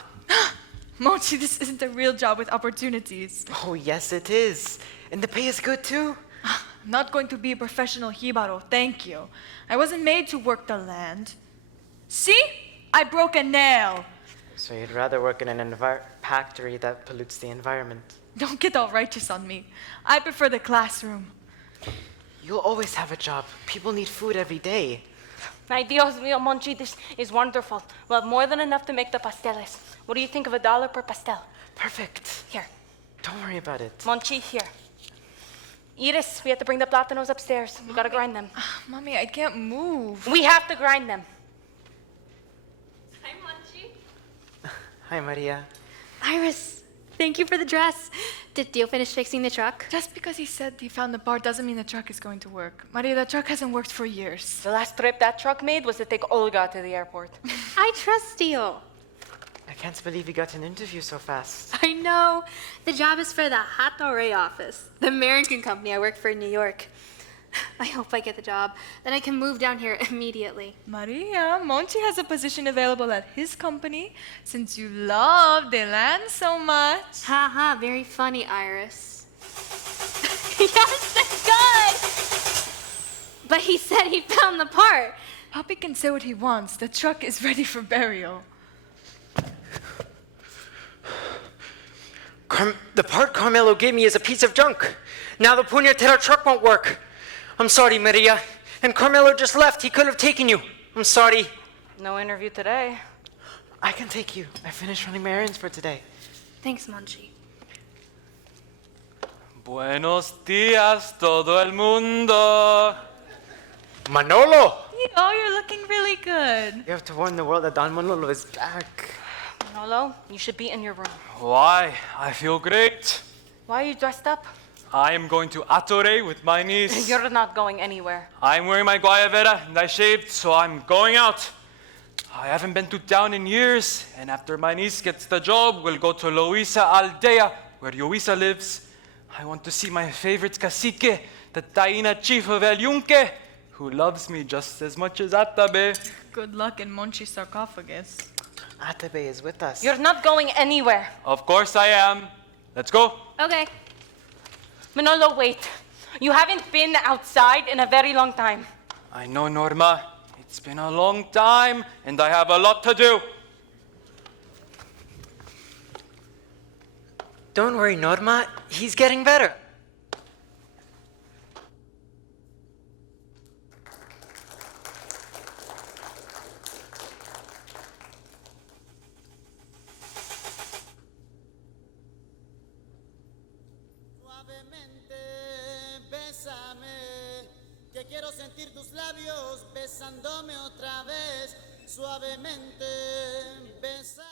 Mochi, this isn't a real job with opportunities. Oh, yes, it is. And the pay is good, too. I'm not going to be a professional Hibaro, thank you. I wasn't made to work the land. See? I broke a nail. So you'd rather work in an factory that pollutes the environment? Don't get all righteous on me. I prefer the classroom. You'll always have a job. People need food every day. Ay, Dios mío, Monchi, this is wonderful. We'll have more than enough to make the pasteles. What do you think of $1 per pastel? Perfect. Here. Don't worry about it. Monchi, here. Iris, we have to bring the plátanos upstairs. We gotta grind them. Mommy, I can't move. We have to grind them. Hi, Monchi. Hi, Maria. Iris, thank you for the dress. Did Dio finish fixing the truck? Just because he said he found the part doesn't mean the truck is going to work. Maria, the truck hasn't worked for years. The last trip that truck made was to take Olga to the airport. I trust Dio. I can't believe you got an interview so fast. I know. The job is for the Hattori office, the American company I work for in New York. I hope I get the job. Then I can move down here immediately. Maria, Monchi has a position available at his company since you love the land so much. Haha, very funny, Iris. Yes, that's good! But he said he found the part. Puppy can say what he wants. The truck is ready for burial. The part Carmelo gave me is a piece of junk. Now the puñetera truck won't work. I'm sorry, Maria. And Carmelo just left. He could have taken you. I'm sorry. No interview today. I can take you. I finished running my errands for today. Thanks, Monchi. Buenos días, todo el mundo. Manolo! Oh, you're looking really good. You have to warn the world that Don Manolo is back. Manolo, you should be in your room. Why? I feel great. Why are you dressed up? I am going to Attore with my niece. You're not going anywhere. I'm wearing my guayabera and I shaved, so I'm going out. I haven't been to town in years, and after my niece gets the job, we'll go to Loisa Aldea, where Luisa lives. I want to see my favorite cacique, the Taína chief of El Yunque, who loves me just as much as Atabe. Good luck in Monchi's sarcophagus. Atabe is with us. You're not going anywhere. Of course I am. Let's go. Okay. Manolo, wait. You haven't been outside in a very long time. I know, Norma. It's been a long time, and I have a lot to do. Don't worry, Norma. He's getting better. Quiero sentir tus labios besándome otra vez, suavemente, bésame.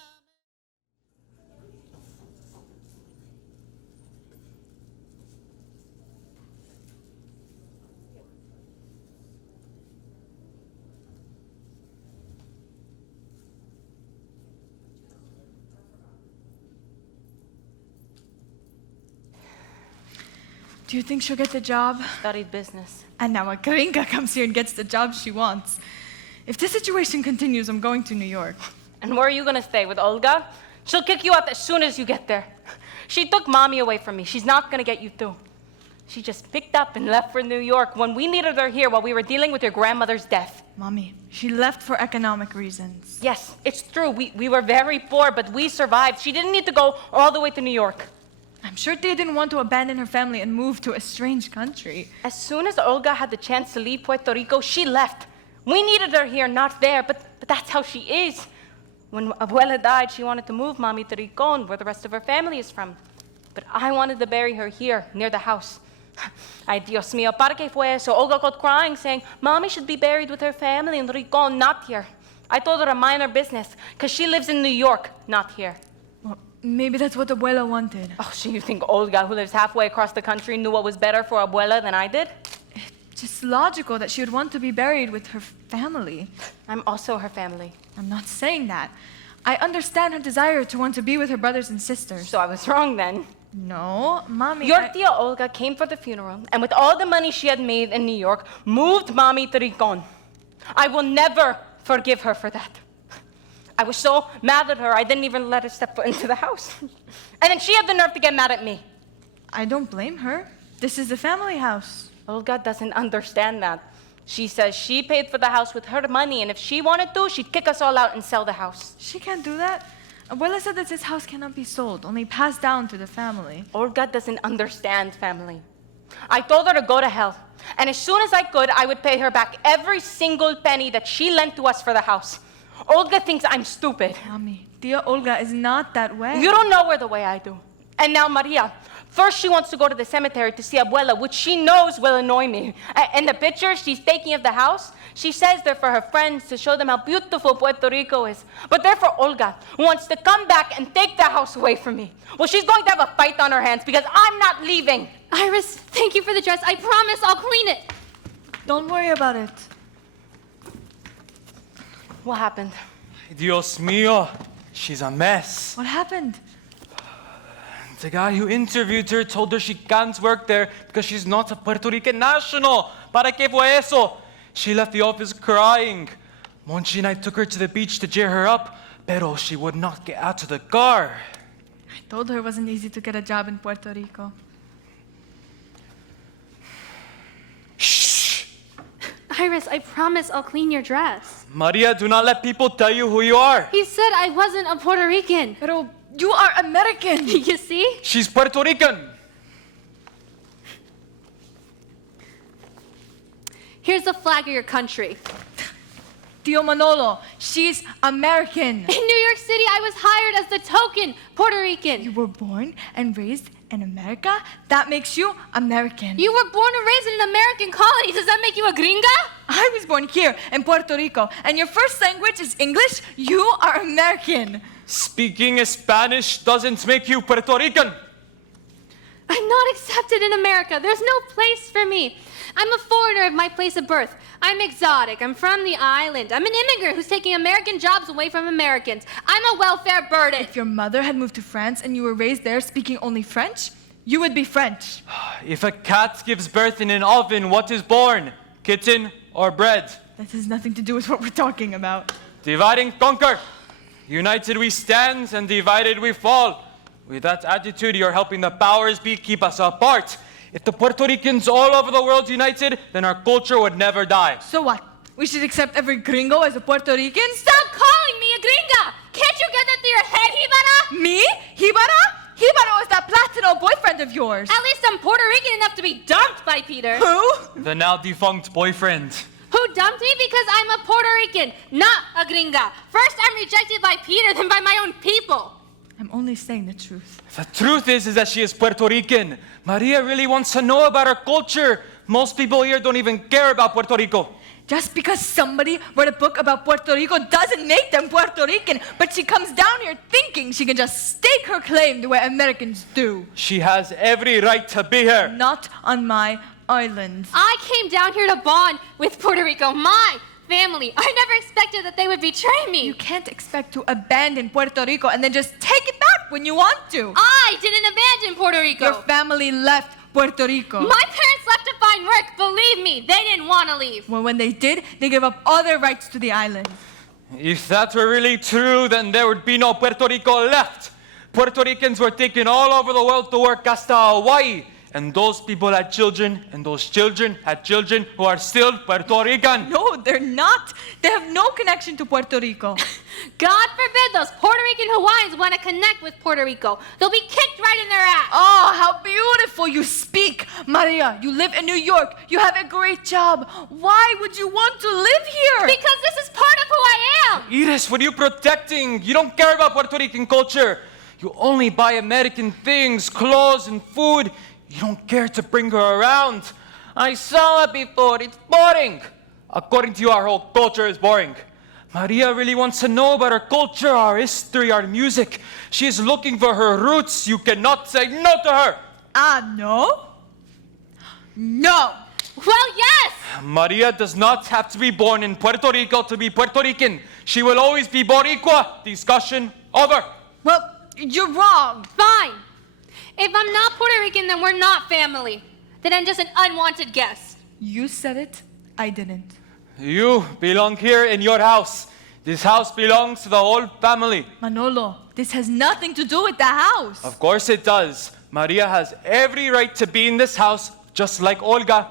Do you think she'll get the job? Studied business. And now a Gringa comes here and gets the job she wants. If this situation continues, I'm going to New York. And where are you gonna stay, with Olga? She'll kick you out as soon as you get there. She took mommy away from me. She's not gonna get you too. She just picked up and left for New York when we needed her here while we were dealing with your grandmother's death. Mommy, she left for economic reasons. Yes, it's true. We were very poor, but we survived. She didn't need to go all the way to New York. I'm sure Tia didn't want to abandon her family and move to a strange country. As soon as Olga had the chance to leave Puerto Rico, she left. We needed her here, not there, but that's how she is. When Abuela died, she wanted to move Mommy to Rico, where the rest of her family is from. But I wanted to bury her here, near the house. Ay, Dios mío, ¿para qué fue eso? Olga got crying, saying, Mommy should be buried with her family in Rico, not here. I told her to mind her business, because she lives in New York, not here. Well, maybe that's what Abuela wanted. Oh, so you think Olga, who lives halfway across the country, knew what was better for Abuela than I did? It's just logical that she would want to be buried with her family. I'm also her family. I'm not saying that. I understand her desire to want to be with her brothers and sisters. So I was wrong then. No, Mommy. Your tia Olga came for the funeral, and with all the money she had made in New York, moved Mommy to Rincon. I will never forgive her for that. I was so mad at her, I didn't even let her step foot into the house. And then she had the nerve to get mad at me. I don't blame her. This is the family house. Olga doesn't understand that. She says she paid for the house with her money, and if she wanted to, she'd kick us all out and sell the house. She can't do that. Abuela said that this house cannot be sold, only passed down to the family. Olga doesn't understand family. I told her to go to hell. And as soon as I could, I would pay her back every single penny that she lent to us for the house. Olga thinks I'm stupid. Mommy, Tia Olga is not that way. You don't know her the way I do. And now Maria. First, she wants to go to the cemetery to see Abuela, which she knows will annoy me. In the pictures she's taking of the house, she says they're for her friends to show them how beautiful Puerto Rico is. But they're for Olga, who wants to come back and take the house away from me. Well, she's going to have a fight on her hands because I'm not leaving. Iris, thank you for the dress. I promise I'll clean it. Don't worry about it. What happened? Dios mío, she's a mess. What happened? The guy who interviewed her told her she can't work there because she's not a Puerto Rican national. ¿Para qué fue eso? She left the office crying. Monchi and I took her to the beach to cheer her up, pero she would not get out of the car. I told her it wasn't easy to get a job in Puerto Rico. Shh! Iris, I promise I'll clean your dress. Maria, do not let people tell you who you are. He said I wasn't a Puerto Rican. Pero you are American. You see? She's Puerto Rican. Here's the flag of your country. Tio Manolo, she's American. In New York City, I was hired as the token Puerto Rican. You were born and raised in America? That makes you American. You were born and raised in an American colony. Does that make you a gringa? I was born here in Puerto Rico, and your first language is English? You are American. Speaking Spanish doesn't make you Puerto Rican. I'm not accepted in America. There's no place for me. I'm a foreigner of my place of birth. I'm exotic. I'm from the island. I'm an immigrant who's taking American jobs away from Americans. I'm a welfare burden. If your mother had moved to France and you were raised there speaking only French, you would be French. If a cat gives birth in an oven, what is born? Kitten or bread? That has nothing to do with what we're talking about. Divide and conquer. United we stand and divided we fall. With that attitude, you're helping the powers be keep us apart. If the Puerto Ricans all over the world united, then our culture would never die. So what? We should accept every gringo as a Puerto Rican? Stop calling me a gringa! Can't you get that through your head, Hibara? Me? Hibara? Hibara was that Platino boyfriend of yours. At least I'm Puerto Rican enough to be dumped by Peter. Who? The now defunct boyfriend. Who dumped me? Because I'm a Puerto Rican, not a gringa. First I'm rejected by Peter, then by my own people. I'm only saying the truth. The truth is that she is Puerto Rican. Maria really wants to know about our culture. Most people here don't even care about Puerto Rico. Just because somebody wrote a book about Puerto Rico doesn't make them Puerto Rican. But she comes down here thinking she can just stake her claim the way Americans do. She has every right to be here. Not on my island. I came down here to bond with Puerto Rico, my family. I never expected that they would betray me. You can't expect to abandon Puerto Rico and then just take it back when you want to. I didn't abandon Puerto Rico. Your family left Puerto Rico. My parents left to find work. Believe me, they didn't want to leave. Well, when they did, they gave up all their rights to the island. If that were really true, then there would be no Puerto Rico left. Puerto Ricans were taken all over the world to work hasta Hawaii. And those people had children, and those children had children who are still Puerto Rican. No, they're not. They have no connection to Puerto Rico. God forbid those Puerto Rican Hawaiians want to connect with Puerto Rico. They'll be kicked right in their ass. Oh, how beautiful you speak. Maria, you live in New York. You have a great job. Why would you want to live here? Because this is part of who I am. Iris, what are you protecting? You don't care about Puerto Rican culture. You only buy American things, clothes, and food. You don't care to bring her around. I saw it before. It's boring. According to you, our whole culture is boring. Maria really wants to know about our culture, our history, our music. She is looking for her roots. You cannot say no to her. No? No. Well, yes. Maria does not have to be born in Puerto Rico to be Puerto Rican. She will always be Boricua. Discussion over. Well, you're wrong. Fine. If I'm not Puerto Rican, then we're not family. Then I'm just an unwanted guest. You said it. I didn't. You belong here in your house. This house belongs to the whole family. Manolo, this has nothing to do with the house. Of course it does. Maria has every right to be in this house, just like Olga.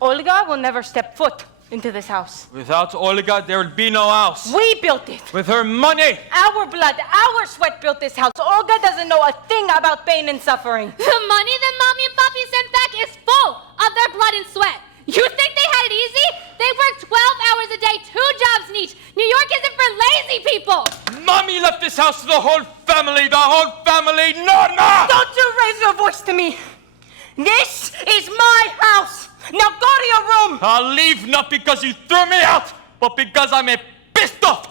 Olga will never step foot into this house. Without Olga, there would be no house. We built it. With her money. Our blood, our sweat built this house. Olga doesn't know a thing about pain and suffering. The money that Mommy and Papi sent back is full of their blood and sweat. You think they had it easy? They work 12 hours a day, 2 jobs each. New York isn't for lazy people. Mommy left this house to the whole family, Norma! Don't you raise your voice to me. This is my house. Now go to your room. I'll leave not because you threw me out, but because I'm pissed off.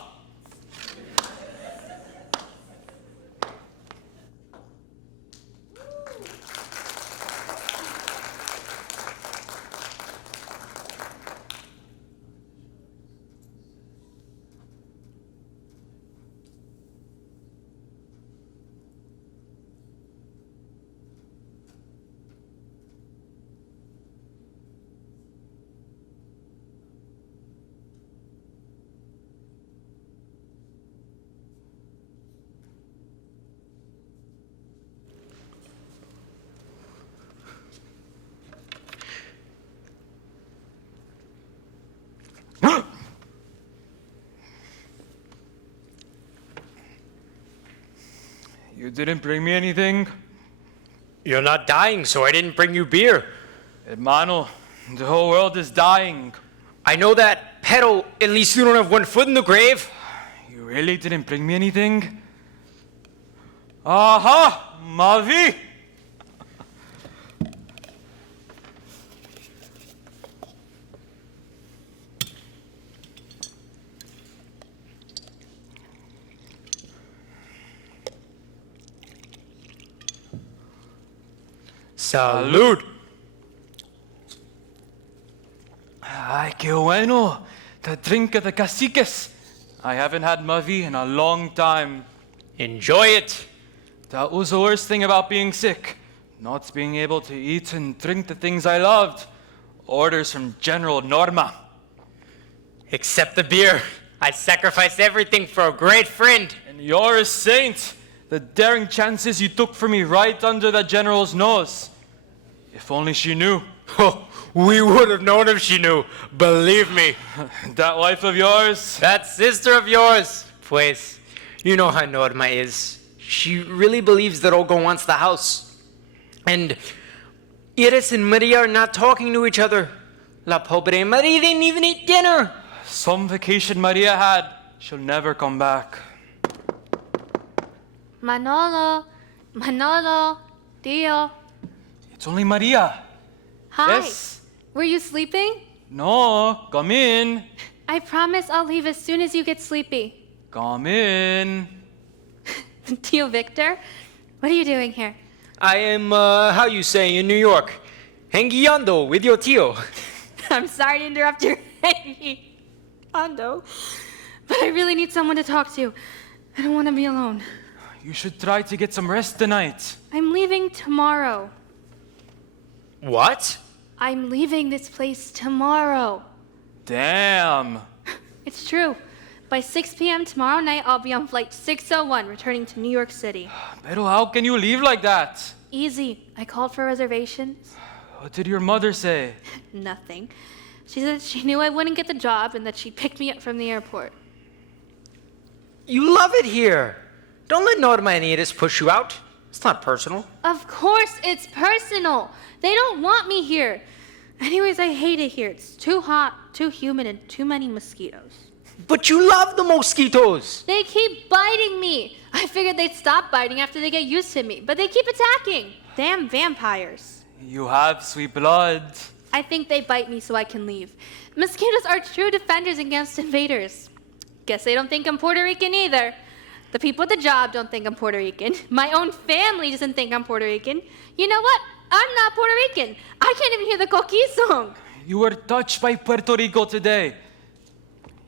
You didn't bring me anything? You're not dying, so I didn't bring you beer. Hermano, the whole world is dying. I know that, pero at least you don't have one foot in the grave. You really didn't bring me anything? Aha! Mavi! Salud! Ay, qué bueno. The drink of the caciques. I haven't had Mavi in a long time. Enjoy it. That was the worst thing about being sick. Not being able to eat and drink the things I loved. Orders from General Norma. Except the beer. I sacrificed everything for a great friend. And you're a saint. The daring chances you took for me right under the General's nose. If only she knew. Oh, we would have known if she knew. Believe me. That wife of yours? That sister of yours. Pues, you know how Norma is. She really believes that Olga wants the house. And Iris and Maria are not talking to each other. La pobre Maria didn't even eat dinner. Some vacation Maria had. She'll never come back. Manolo, Tio. It's only Maria. Hi. Yes. Were you sleeping? No, come in. I promise I'll leave as soon as you get sleepy. Come in. Tio Victor, what are you doing here? I am, how you say, in New York. Hengueando with your tio. I'm sorry to interrupt your Ando, but I really need someone to talk to. I don't want to be alone. You should try to get some rest tonight. I'm leaving tomorrow. What? I'm leaving this place tomorrow. Damn. It's true. By 6 p.m. tomorrow night, I'll be on flight 601, returning to New York City. Pero how can you leave like that? Easy. I called for reservations. What did your mother say? Nothing. She said she knew I wouldn't get the job and that she'd pick me up from the airport. You love it here. Don't let Norma and Iris push you out. It's not personal. Of course it's personal. They don't want me here. Anyways, I hate it here. It's too hot, too humid, and too many mosquitoes. But you love the mosquitoes. They keep biting me. I figured they'd stop biting after they get used to me, but they keep attacking. Damn vampires. You have sweet blood. I think they bite me so I can leave. Mosquitoes are true defenders against invaders. Guess they don't think I'm Puerto Rican either. The people at the job don't think I'm Puerto Rican. My own family doesn't think I'm Puerto Rican. You know what? I'm not Puerto Rican. I can't even hear the coquí song. You were touched by Puerto Rico today.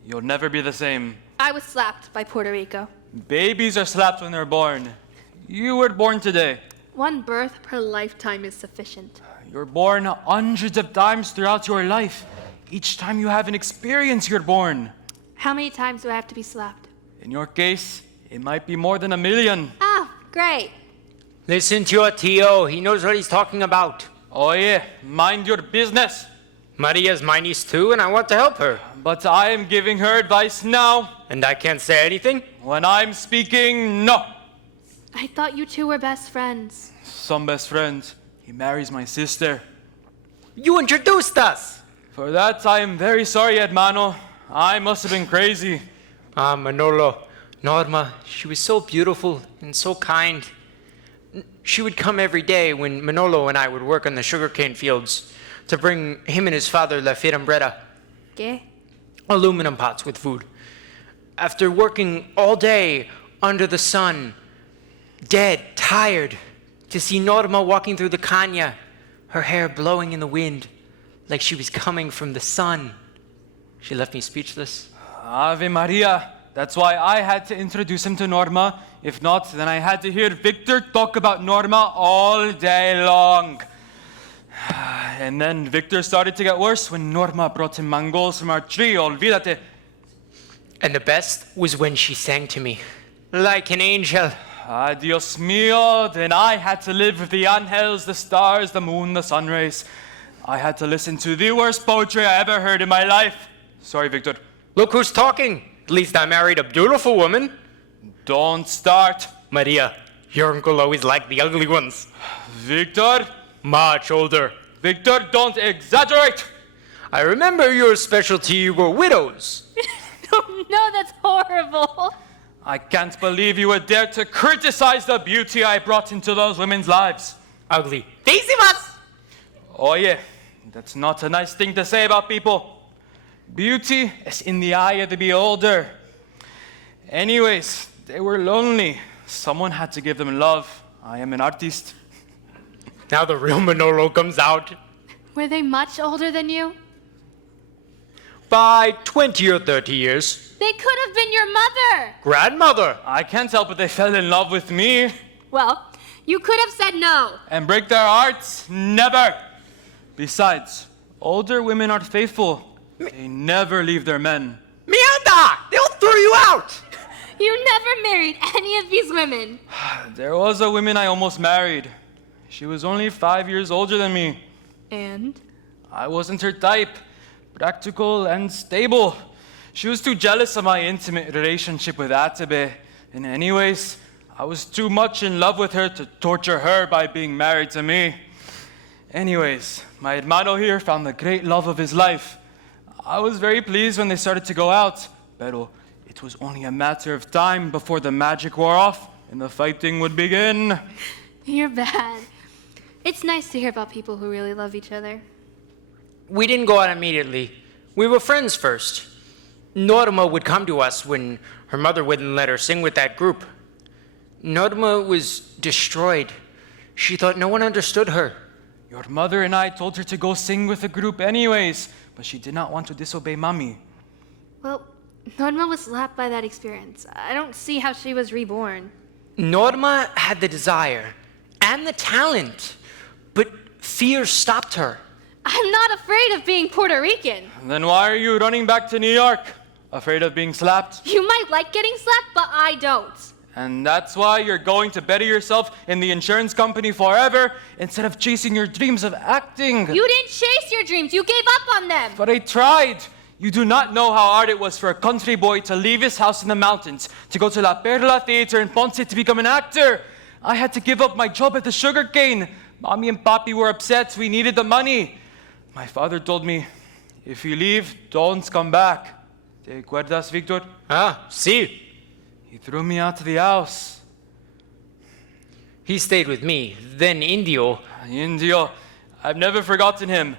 You'll never be the same. I was slapped by Puerto Rico. Babies are slapped when they're born. You were born today. One birth per lifetime is sufficient. You're born hundreds of times throughout your life. Each time you have an experience, you're born. How many times do I have to be slapped? In your case, it might be more than 1 million. Oh, great. Listen to your T.O. He knows what he's talking about. Oh yeah, mind your business. Maria's my niece too, and I want to help her. But I am giving her advice now. And I can't say anything? When I'm speaking, no. I thought you two were best friends. Some best friends. He marries my sister. You introduced us. For that, I am very sorry, hermano. I must have been crazy. Manolo, Norma, she was so beautiful and so kind. She would come every day when Manolo and I would work on the sugarcane fields to bring him and his father la firambrera. ¿Qué? Aluminum pots with food. After working all day under the sun, dead, tired, to see Norma walking through the caña, her hair blowing in the wind like she was coming from the sun. She left me speechless. Ave Maria. That's why I had to introduce him to Norma. If not, then I had to hear Victor talk about Norma all day long. And then Victor started to get worse when Norma brought him mangoes from our tree, olvídate. And the best was when she sang to me, like an angel. Ah, Dios mío, then I had to live with the angels, the stars, the moon, the sun rays. I had to listen to the worst poetry I ever heard in my life. Sorry, Victor. Look who's talking. At least I married a beautiful woman. Don't start. Maria, your uncle always liked the ugly ones. Victor? Much older. Victor, don't exaggerate. I remember your specialty were widows. No, that's horrible. I can't believe you would dare to criticize the beauty I brought into those women's lives. Ugly. Décimas! Oh yeah, that's not a nice thing to say about people. Beauty is in the eye of the beholder. Anyways, they were lonely. Someone had to give them love. I am an artist. Now the real Manolo comes out. Were they much older than you? By 20 or 30 years. They could have been your mother. Grandmother. I can't help it they fell in love with me. Well, you could have said no. And break their hearts? Never. Besides, older women are faithful. They never leave their men. Mierda! They'll throw you out! You never married any of these women. There was a woman I almost married. She was only 5 years older than me. And? I wasn't her type. Practical and stable. She was too jealous of my intimate relationship with Atabe. And anyways, I was too much in love with her to torture her by being married to me. Anyways, my hermano here found the great love of his life. I was very pleased when they started to go out. Pero it was only a matter of time before the magic wore off and the fighting would begin. You're bad. It's nice to hear about people who really love each other. We didn't go out immediately. We were friends first. Norma would come to us when her mother wouldn't let her sing with that group. Norma was destroyed. She thought no one understood her. Your mother and I told her to go sing with the group anyways, but she did not want to disobey Mommy. Well, Norma was slapped by that experience. I don't see how she was reborn. Norma had the desire and the talent, but fear stopped her. I'm not afraid of being Puerto Rican. Then why are you running back to New York? Afraid of being slapped? You might like getting slapped, but I don't. And that's why you're going to bury yourself in the insurance company forever instead of chasing your dreams of acting. You didn't chase your dreams. You gave up on them. But I tried. You do not know how hard it was for a country boy to leave his house in the mountains, to go to La Perla Theater in Ponce to become an actor. I had to give up my job at the sugarcane. Mommy and Papi were upset. We needed the money. My father told me, if you leave, don't come back. ¿Te acuerdas, Victor? Ah, sí. He threw me out of the house. He stayed with me. Then Indio. Indio. I've never forgotten him.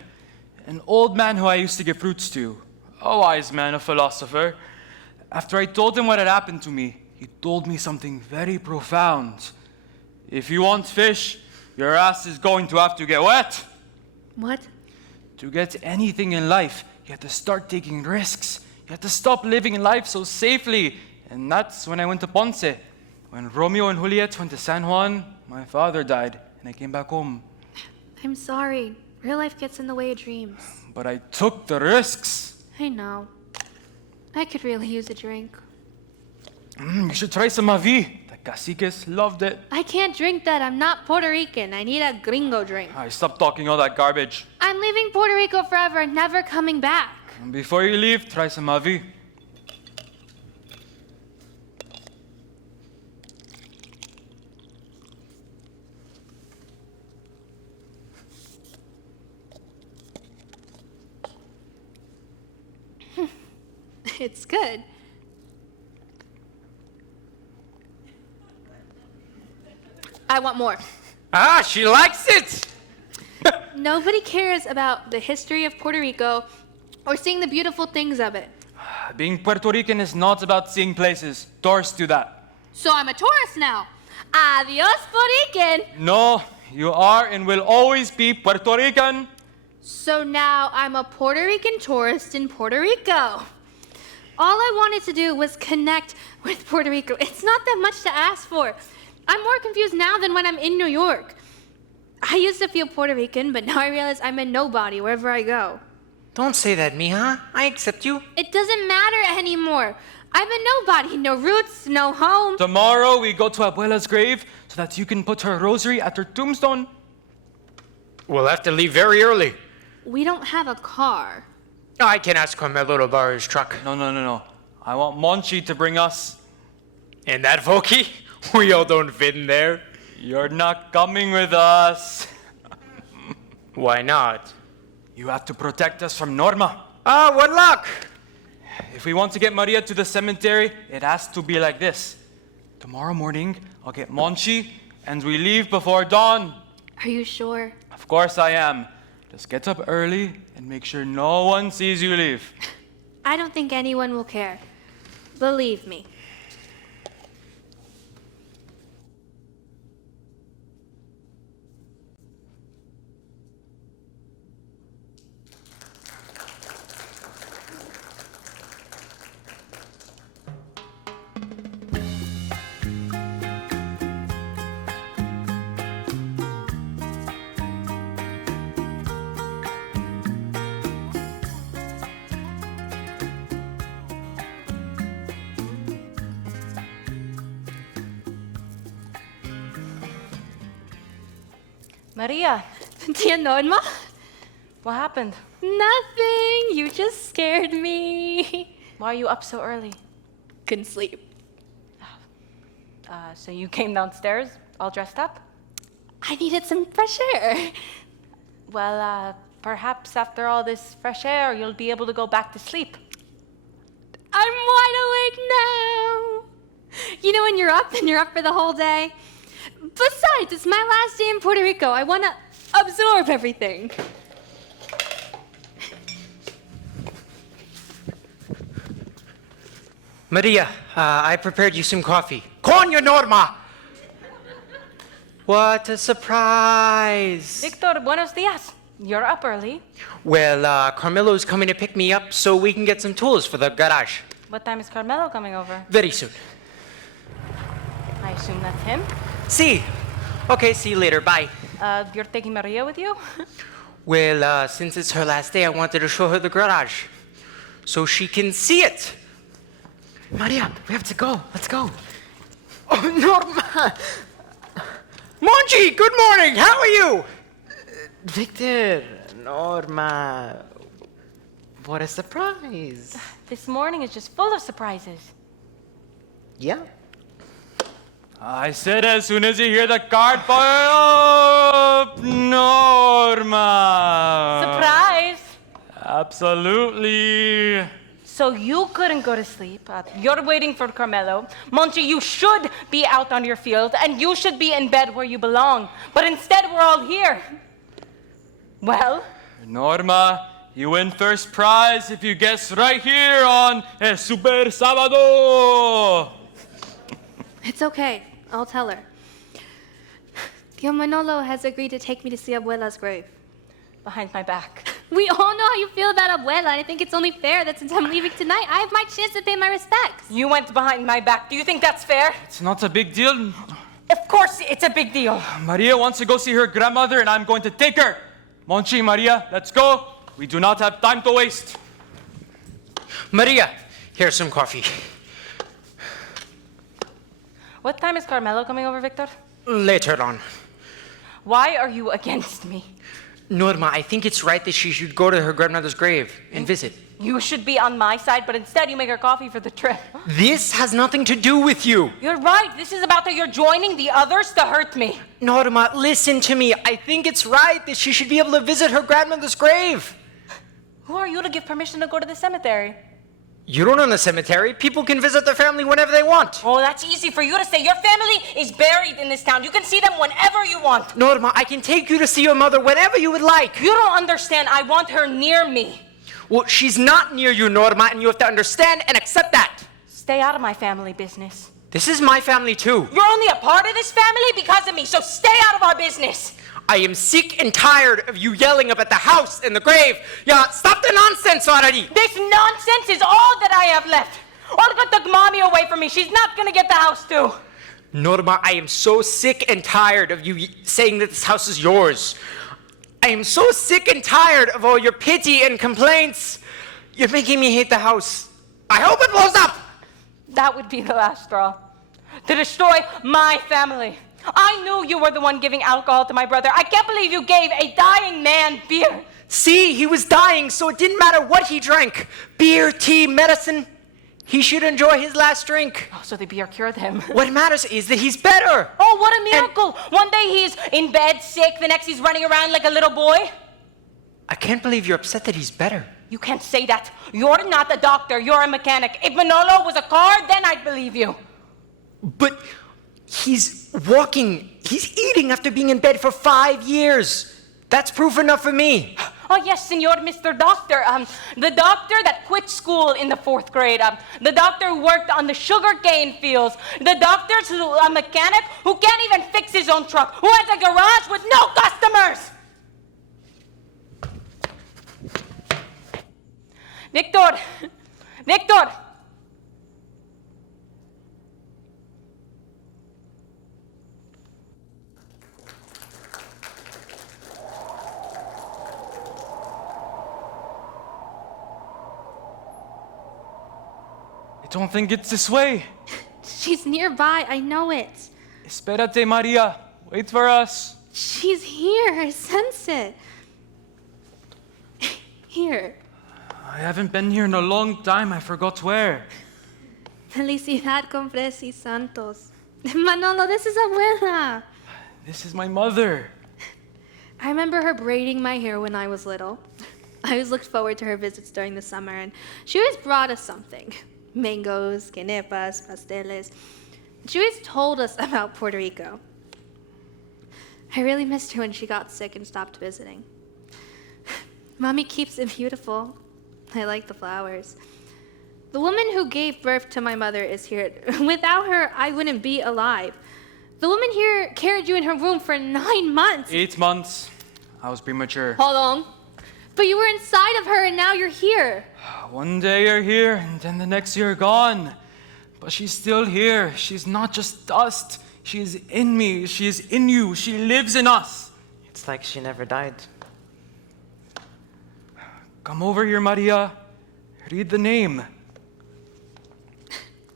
An old man who I used to give fruits to. A wise man, a philosopher. After I told him what had happened to me, he told me something very profound. If you want fish, your ass is going to have to get wet. What? To get anything in life, you have to start taking risks. You have to stop living life so safely. And that's when I went to Ponce. When Romeo and Juliet went to San Juan, my father died, and I came back home. I'm sorry. Real life gets in the way of dreams. But I took the risks. I know. I could really use a drink. You should try some Mavi. The caciques loved it. I can't drink that. I'm not Puerto Rican. I need a gringo drink. I stopped talking all that garbage. I'm leaving Puerto Rico forever and never coming back. And before you leave, try some Mavi. It's good. I want more. Ah, she likes it! Nobody cares about the history of Puerto Rico or seeing the beautiful things of it. Being Puerto Rican is not about seeing places. Tourists do that. So I'm a tourist now. Adios, Puerto Rican. No, you are and will always be Puerto Rican. So now I'm a Puerto Rican tourist in Puerto Rico. All I wanted to do was connect with Puerto Rico. It's not that much to ask for. I'm more confused now than when I'm in New York. I used to feel Puerto Rican, but now I realize I'm a nobody wherever I go. Don't say that, mija. I accept you. It doesn't matter anymore. I'm a nobody. No roots, no home. Tomorrow we go to Abuela's grave so that you can put her rosary at her tombstone. We'll have to leave very early. We don't have a car. I can ask Carmelo to borrow his truck. No. I want Monchi to bring us. And that Voki? We all don't fit in there. You're not coming with us. Why not? You have to protect us from Norma. Ah, what luck! If we want to get Maria to the cemetery, it has to be like this. Tomorrow morning, I'll get Monchi, and we leave before dawn. Are you sure? Of course I am. Just get up early and make sure no one sees you leave. I don't think anyone will care. Believe me. Maria, Tia Norma? what happened? Nothing. You just scared me. Why are you up so early? Couldn't sleep. So you came downstairs all dressed up? I needed some fresh air. Well, perhaps after all this fresh air, you'll be able to go back to sleep. I'm wide awake now. You know when you're up and you're up for the whole day? Besides, it's my last day in Puerto Rico. I want to absorb everything. Maria, I prepared you some coffee. Coño, Norma! What a surprise! Victor, buenos dias. You're up early. Well, Carmelo's coming to pick me up so we can get some tools for the garage. What time is Carmelo coming over? Very soon. I assume that's him. See. Okay, see you later. Bye. You're taking Maria with you? Well, since it's her last day, I wanted to show her the garage so she can see it. Maria, we have to go. Let's go. Oh, Norma! Monchi, good morning! How are you? Victor, Norma, what a surprise. This morning is just full of surprises. Yeah. I said as soon as you hear the card fire up, Norma. Surprise! Absolutely. So you couldn't go to sleep. You're waiting for Carmelo. Monchi, you should be out on your field, and you should be in bed where you belong. But instead, we're all here. Well? Norma, you win first prize if you guess right here on Super Sábado. It's okay. I'll tell her. Tío Manolo has agreed to take me to see Abuela's grave. Behind my back. We all know how you feel about Abuela, and I think it's only fair that since I'm leaving tonight, I have my chance to pay my respects. You went behind my back. Do you think that's fair? It's not a big deal. Of course it's a big deal. Maria wants to go see her grandmother, and I'm going to take her. Monchi, Maria, let's go. We do not have time to waste. Maria, here's some coffee. What time is Carmelo coming over, Victor? Later on. Why are you against me? Norma, I think it's right that she should go to her grandmother's grave and visit. You should be on my side, but instead you make her coffee for the trip. This has nothing to do with you. You're right. This is about that you're joining the others to hurt me. Norma, listen to me. I think it's right that she should be able to visit her grandmother's grave. Who are you to give permission to go to the cemetery? You don't own a cemetery. People can visit their family whenever they want. Oh, that's easy for you to say. Your family is buried in this town. You can see them whenever you want. Norma, I can take you to see your mother whenever you would like. You don't understand. I want her near me. Well, she's not near you, Norma, and you have to understand and accept that. Stay out of my family business. This is my family, too. You're only a part of this family because of me, so stay out of our business. I am sick and tired of you yelling up at the house and the grave. Yeah, stop the nonsense already. This nonsense is all that I have left. Olga took mommy away from me. She's not going to get the house, too. Norma, I am so sick and tired of you saying that this house is yours. I am so sick and tired of all your pity and complaints. You're making me hate the house. I hope it blows up. That would be the last straw. To destroy my family. I knew you were the one giving alcohol to my brother. I can't believe you gave a dying man beer. See, he was dying, so it didn't matter what he drank. Beer, tea, medicine. He should enjoy his last drink. Oh, so the beer cured him. What matters is that he's better. Oh, what a miracle. One day he's in bed sick, the next he's running around like a little boy. I can't believe you're upset that he's better. You can't say that. You're not a doctor, you're a mechanic. If Manolo was a car, then I'd believe you. But he's walking, he's eating after being in bed for 5 years. That's proof enough for me. Oh, yes, Senor Mr. Doctor. The doctor that quit school in the 4th grade. The doctor who worked on the sugarcane fields. The doctor who's a mechanic who can't even fix his own truck. Who has a garage with no customers. Victor! Victor! I don't think it's this way. She's nearby, I know it. Espérate, Maria. Wait for us. She's here, I sense it. Here. I haven't been here in a long time. I forgot where. Felicidad con Fresi Santos. Manolo, this is Abuela. This is my mother. I remember her braiding my hair when I was little. I always looked forward to her visits during the summer, and she always brought us something. Mangoes, quenepas, pasteles. She always told us about Puerto Rico. I really missed her when she got sick and stopped visiting. Mommy keeps it beautiful. I like the flowers. The woman who gave birth to my mother is here. Without her, I wouldn't be alive. The woman here carried you in her room for 9 months. 8 months. I was premature. Hold on. But you were inside of her and now you're here. One day you're here and then the next you're gone. But she's still here. She's not just dust. She's in me. She's in you. She lives in us. It's like she never died. Come over here, Maria. Read the name.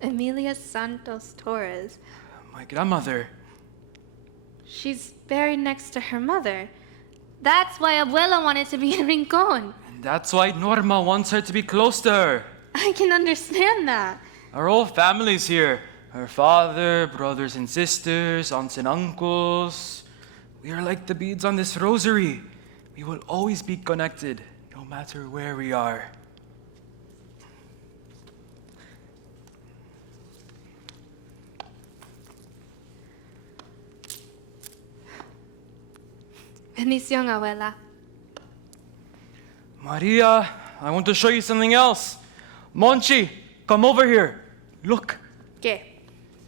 Emilia Santos Torres. My grandmother. She's buried next to her mother. That's why Abuela wanted to be in Rincon. And that's why Norma wants her to be close to her. I can understand that. Our whole family's here. Her father, brothers and sisters, aunts and uncles. We are like the beads on this rosary. We will always be connected, no matter where we are. Bendición, Abuela. Maria, I want to show you something else. Monchi, come over here. Look, ¿Qué?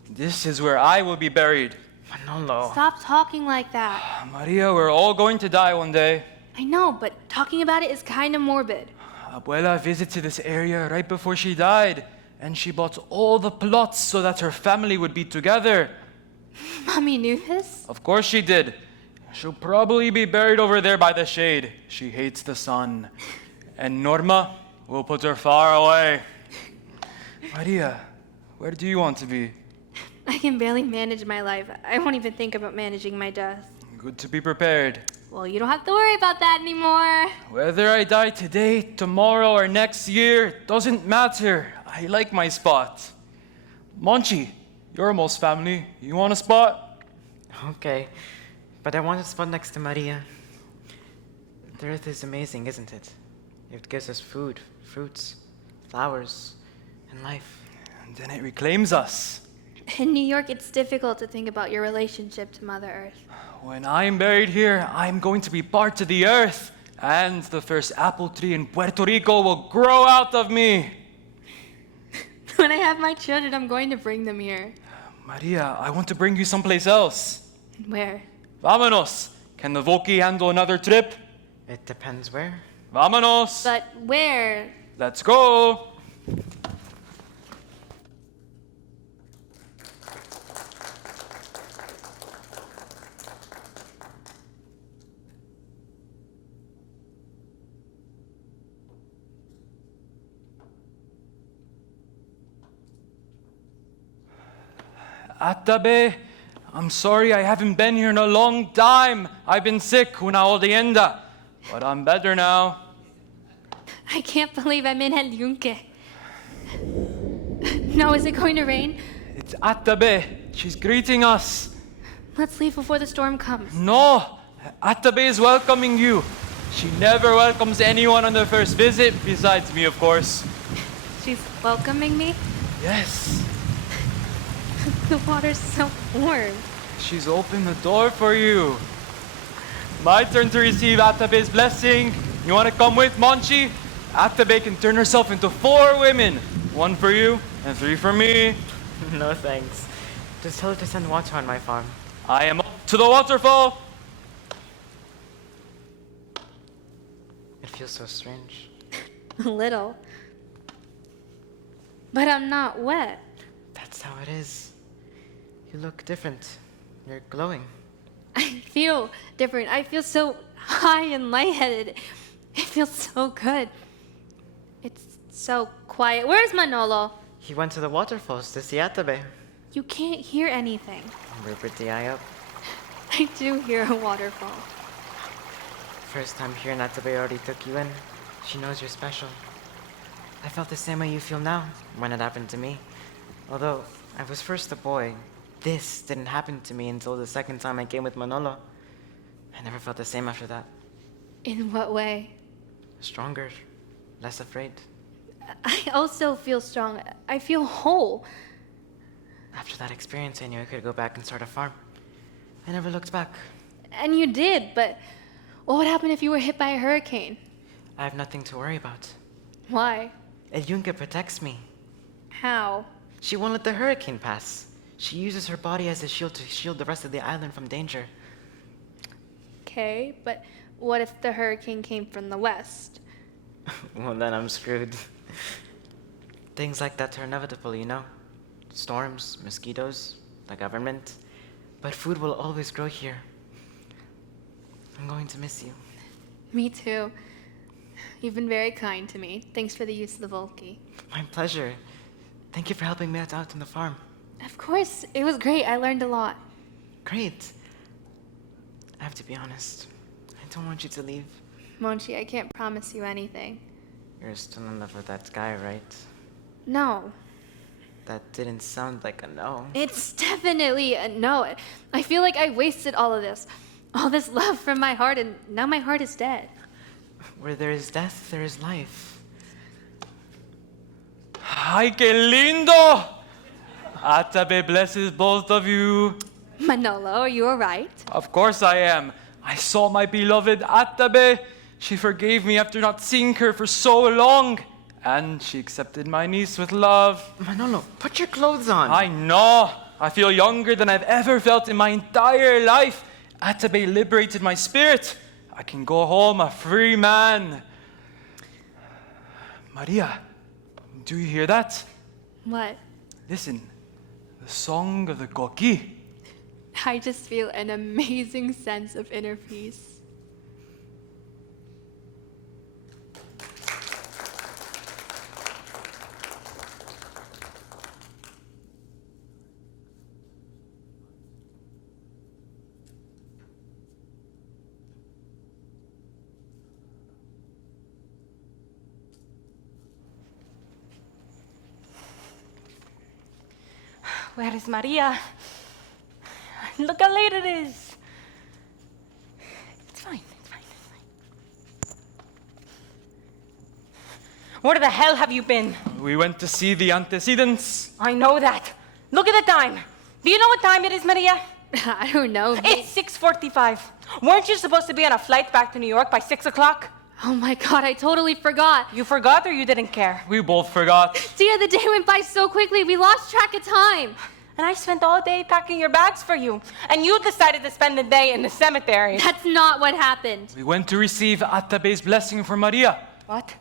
this is where I will be buried. Manolo. Stop talking like that. Maria, we're all going to die one day. I know, but talking about it is kind of morbid. Abuela visited this area right before she died, and she bought all the plots so that her family would be together. Mommy knew this? Of course she did. She'll probably be buried over there by the shade. She hates the sun. And Norma, we'll put her far away. Maria, where do you want to be? I can barely manage my life. I won't even think about managing my death. Good to be prepared. Well, you don't have to worry about that anymore. Whether I die today, tomorrow, or next year, doesn't matter. I like my spot. Monchi, you're almost family. You want a spot? Okay, but I want a spot next to Maria. The earth is amazing, isn't it? It gives us food, fruits, flowers, and life. And then it reclaims us. In New York, it's difficult to think about your relationship to Mother Earth. When I'm buried here, I'm going to be part of the earth. And the first apple tree in Puerto Rico will grow out of me. When I have my children, I'm going to bring them here. Maria, I want to bring you someplace else. Where? Vámonos. Can the Volky handle another trip? It depends where. Vámonos. But where? Let's go. Atabe, I'm sorry I haven't been here in a long time. I've been sick, una odienda. But I'm better now. I can't believe I'm in El Yunque. Now, is it going to rain? It's Atabe. She's greeting us. Let's leave before the storm comes. No, Atabe is welcoming you. She never welcomes anyone on their first visit, besides me, of course. She's welcoming me? Yes. The water's so warm. She's opened the door for you. My turn to receive Atabe's blessing. You want to come with, Monchi? Atabe can turn herself into 4 women. 1 for you and 3 for me. No thanks. Just tell her to send water on my farm. I am up to the waterfall. It feels so strange. A little. But I'm not wet. That's how it is. You look different. You're glowing. I feel different. I feel so high and lightheaded. It feels so good. It's so quiet. Where's Manolo? He went to the waterfalls to see Atabe. You can't hear anything. Rupert the eye up. I do hear a waterfall. First time here, Atabe already took you in. She knows you're special. I felt the same way you feel now when it happened to me. Although I was first a boy, this didn't happen to me until the second time I came with Manolo. I never felt the same after that. In what way? Stronger, less afraid. I also feel strong. I feel whole. After that experience, I knew I could go back and start a farm. I never looked back. And you did, but what would happen if you were hit by a hurricane? I have nothing to worry about. Why? El Yunque protects me. How? She won't let the hurricane pass. She uses her body as a shield to shield the rest of the island from danger. Okay, but what if the hurricane came from the west? Well, then I'm screwed. Things like that are inevitable, you know. Storms, mosquitoes, the government. But food will always grow here. I'm going to miss you. Me too. You've been very kind to me. Thanks for the use of the Volky. My pleasure. Thank you for helping me out on the farm. Of course, it was great. I learned a lot. Great. I have to be honest. I don't want you to leave. Monchi, I can't promise you anything. You're still in love with that guy, right? No. That didn't sound like a no. It's definitely a no. I feel like I wasted all of this. All this love from my heart, and now my heart is dead. Where there is death, there is life. Ay, qué lindo! Atabe blesses both of you. Manolo, are you alright? Of course I am. I saw my beloved Atabe. She forgave me after not seeing her for so long. And she accepted my niece with love. Manolo, put your clothes on. I know. I feel younger than I've ever felt in my entire life. Atabe liberated my spirit. I can go home a free man. Maria, do you hear that? What? Listen, the song of the Koki. I just feel an amazing sense of inner peace. Where is Maria? Look how late it is. It's fine. Where the hell have you been? We went to see the antecedents. I know that. Look at the time. Do you know what time it is, Maria? I don't know. It's 6:45. Weren't you supposed to be on a flight back to New York by 6 o'clock? Oh my god, I totally forgot. You forgot or you didn't care? We both forgot. Dear, the day went by so quickly, we lost track of time. And I spent all day packing your bags for you. And you decided to spend the day in the cemetery. That's not what happened. We went to receive Atabe's blessing for Maria. What?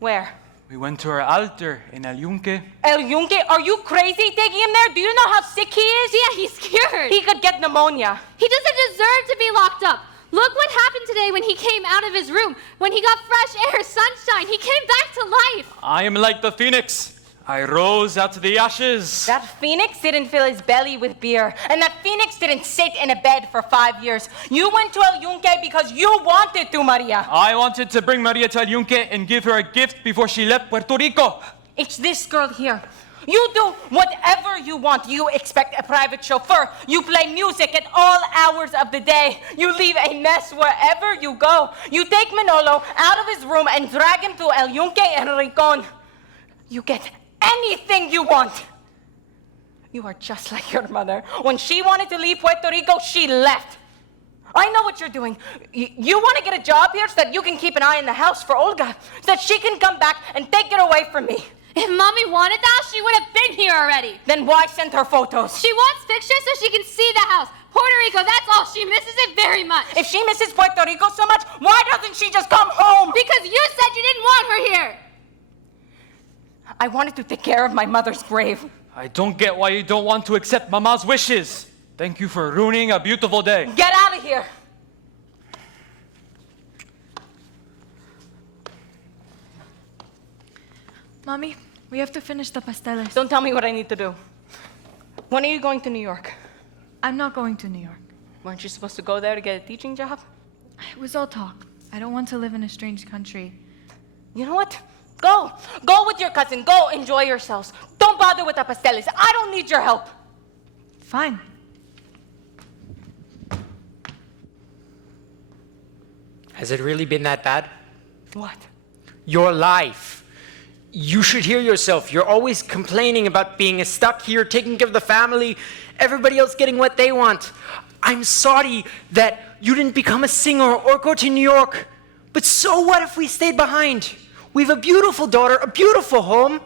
Where? We went to her altar in El Yunque. El Yunque? Are you crazy taking him there? Do you know how sick he is? Yeah, he's scared. He could get pneumonia. He doesn't deserve to be locked up. Look what happened today when he came out of his room. When he got fresh air, sunshine, he came back to life. I am like the phoenix. I rose out of the ashes. That phoenix didn't fill his belly with beer. And that phoenix didn't sit in a bed for 5 years. You went to El Yunque because you wanted to, Maria. I wanted to bring Maria to El Yunque and give her a gift before she left Puerto Rico. It's this girl here. You do whatever you want. You expect a private chauffeur. You play music at all hours of the day. You leave a mess wherever you go. You take Manolo out of his room and drag him to El Yunque and Rincon. You get anything you want. You are just like your mother. When she wanted to leave Puerto Rico, she left. I know what you're doing. You want to get a job here so that you can keep an eye on the house for Olga, so that she can come back and take it away from me. If Mommy wanted that, she would have been here already. Then why send her photos? She wants pictures so she can see the house. Puerto Rico, that's all. She misses it very much. If she misses Puerto Rico so much, why doesn't she just come home? Because you said you didn't want her here. I wanted to take care of my mother's grave. I don't get why you don't want to accept Mama's wishes. Thank you for ruining a beautiful day. Get out of here. Mommy, we have to finish the pasteles. Don't tell me what I need to do. When are you going to New York? I'm not going to New York. Weren't you supposed to go there to get a teaching job? It was all talk. I don't want to live in a strange country. You know what? Go. Go with your cousin. Go enjoy yourselves. Don't bother with the pasteles. I don't need your help. Fine. Has it really been that bad? What? Your life. You should hear yourself. You're always complaining about being stuck here, taking care of the family, everybody else getting what they want. I'm sorry that you didn't become a singer or go to New York. But so what if we stayed behind? We have a beautiful daughter, a beautiful home.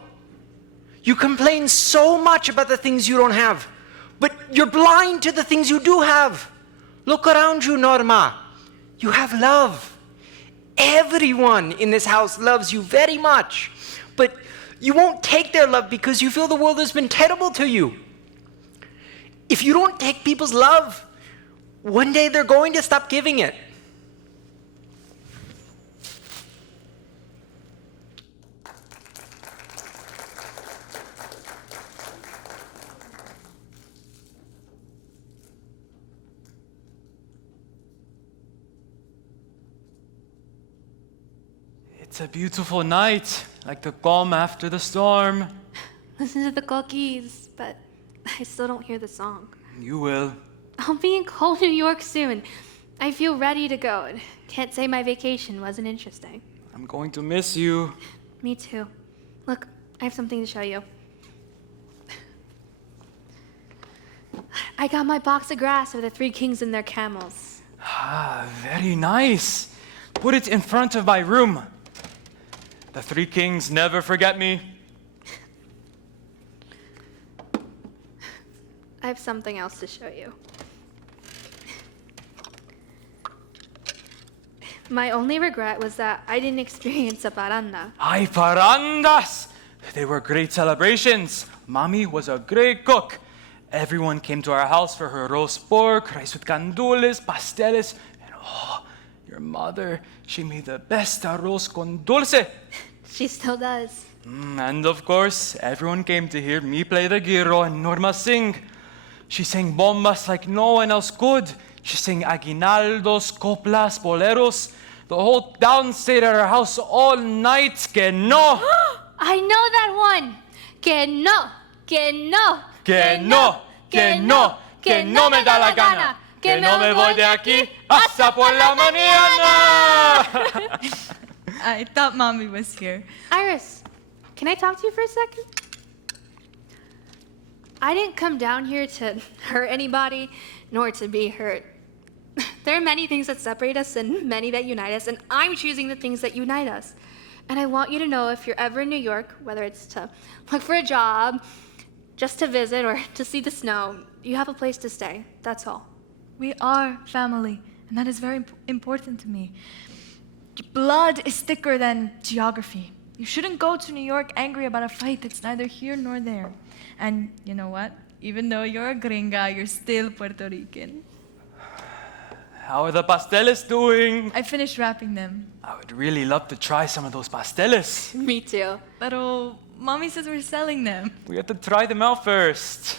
You complain so much about the things you don't have, but you're blind to the things you do have. Look around you, Norma. You have love. Everyone in this house loves you very much. But you won't take their love because you feel the world has been terrible to you. If you don't take people's love, one day they're going to stop giving it. It's a beautiful night, like the calm after the storm. Listen to the cookies, but I still don't hear the song. You will. I'll be in cold New York soon. I feel ready to go. Can't say my vacation wasn't interesting. I'm going to miss you. Me too. Look, I have something to show you. I got my box of grass of the three kings and their camels. Ah, very nice. Put it in front of my room. The three kings never forget me. I have something else to show you. My only regret was that I didn't experience a paranda. Ay, parandas! They were great celebrations. Mommy was a great cook. Everyone came to our house for her roast pork, rice with candules, pasteles, and oh, your mother, she made the best arroz con dulce. She still does. And of course, everyone came to hear me play the gyro and Norma sing. She sang bombas like no one else could. She sang aguinaldos, coplas, boleros. The whole town stayed at our house all night. Que no! I know that one. Que no, que no, Que no, que no, que no me da la gana. Que no me voy de aquí hasta por la mañana. I thought Mommy was here. Iris, can I talk to you for a second? I didn't come down here to hurt anybody, nor to be hurt. There are many things that separate us and many that unite us, and I'm choosing the things that unite us. And I want you to know if you're ever in New York, whether it's to look for a job, just to visit, or to see the snow, you have a place to stay. That's all. We are family, and that is very important to me. Blood is thicker than geography. You shouldn't go to New York angry about a fight that's neither here nor there. And you know what? Even though you're a gringa, you're still Puerto Rican. How are the pasteles doing? I finished wrapping them. I would really love to try some of those pasteles. Me too. Pero Mommy says we're selling them. We have to try them out first.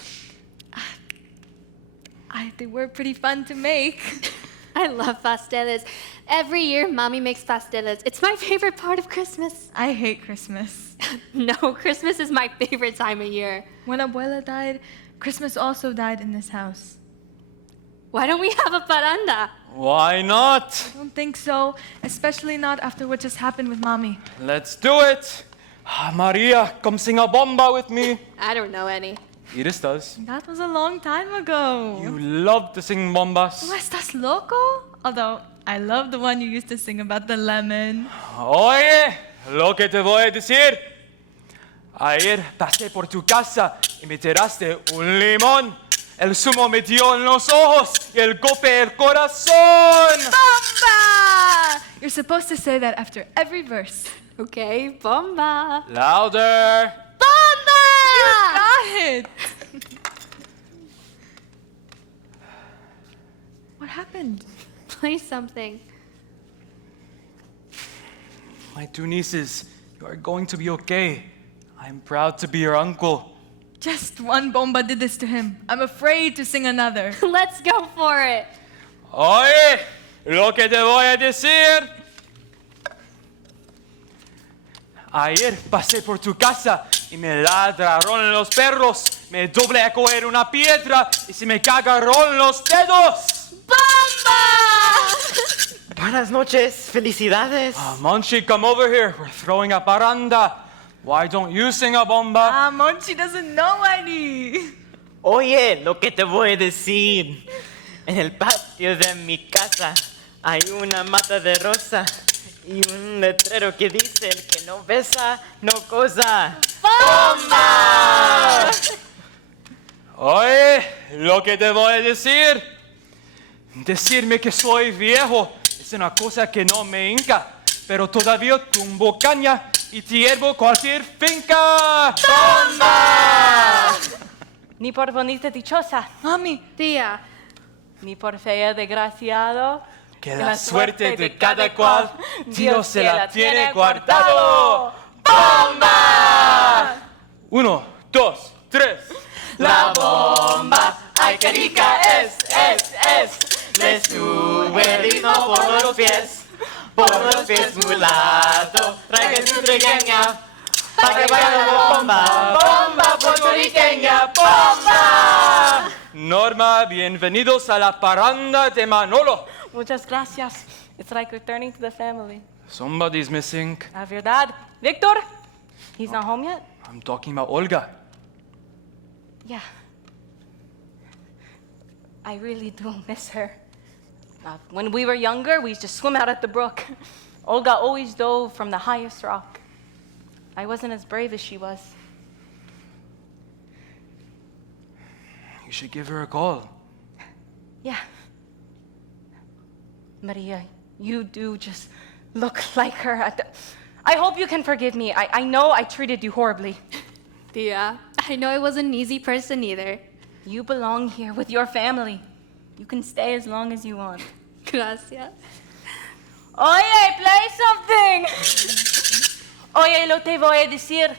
They were pretty fun to make. I love pasteles. Every year, Mommy makes pasteles. It's my favorite part of Christmas. I hate Christmas. No, Christmas is my favorite time of year. When Abuela died, Christmas also died in this house. Why don't we have a paranda? Why not? I don't think so, especially not after what just happened with Mommy. Let's do it. Maria, come sing a bomba with me. I don't know any. Iris does. That was a long time ago. You love to sing bombas. ¿Tú estás loco? Although, I love the one you used to sing about the lemon. Oye, lo que te voy a decir. Ayer pasé por tu casa y me tiraste un limón. El zumo me dio en los ojos y el golpe el corazón. Bomba! You're supposed to say that after every verse. Okay, bomba. Louder. Bomba! You got it! What happened? Play something. My two nieces, you are going to be okay. I'm proud to be your uncle. Just one bomba did this to him. I'm afraid to sing another. Let's go for it. Oye, lo que te voy a decir. Ayer pasé por tu casa y me ladraron los perros. Me doblé a coger una piedra y se me cagaron los dedos. Bomba! Buenas noches, felicidades. Monchi, come over here. We're throwing a paranda. Why don't you sing a bomba? Monchi doesn't know any. Oye, lo que te voy a decir. En el patio de mi casa hay una mata de rosa y un letrero que dice: el que no besa, no goza. ¡Bomba! Oye, lo que te voy a decir. Decirme que soy viejo es una cosa que no me hinca, pero todavía tumbo caña y hiervo cualquier finca. ¡Bomba! Ni por bonita dichosa. Mami. Tía. Ni por fea desgraciado. Que la suerte de cada cual Dios se la tiene guardado. ¡Bomba! 1, 2, 3. La bomba, ay qué rica es. Le sube el ritmo por los pies. por los pies mulato, trae su trigueña, pa' que vaya la bomba, bomba puertorriqueña, bomba. Norma, bienvenidos a la parranda de Manolo. Muchas gracias. It's like returning to the family. Somebody's missing. I have your dad. Victor? He's not home yet? I'm talking about Olga. Yeah. I really do miss her. When we were younger, we used to swim out at the brook. Olga always dove from the highest rock. I wasn't as brave as she was. You should give her a call. Yeah. Maria, you do just look like her. I hope you can forgive me. I know I treated you horribly. Tia, I know I wasn't an easy person either. You belong here with your family. You can stay as long as you want. Gracias. Oye, play something. Oye, lo te voy a decir.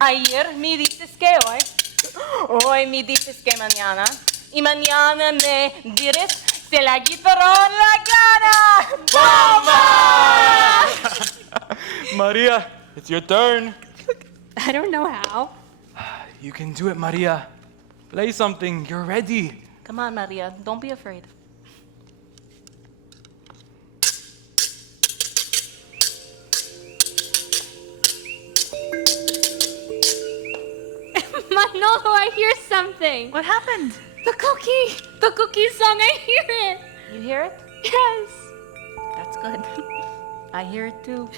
Ayer me dices que hoy. Hoy me dices que mañana. Y mañana me dirás se la guitarra la gana. ¡Bomba! Maria, it's your turn. I don't know how. You can do it, Maria. Play something. You're ready. Come on, Maria. Don't be afraid. Manolo, I hear something. What happened? The cookie song, I hear it. You hear it? Yes. That's good. I hear it too.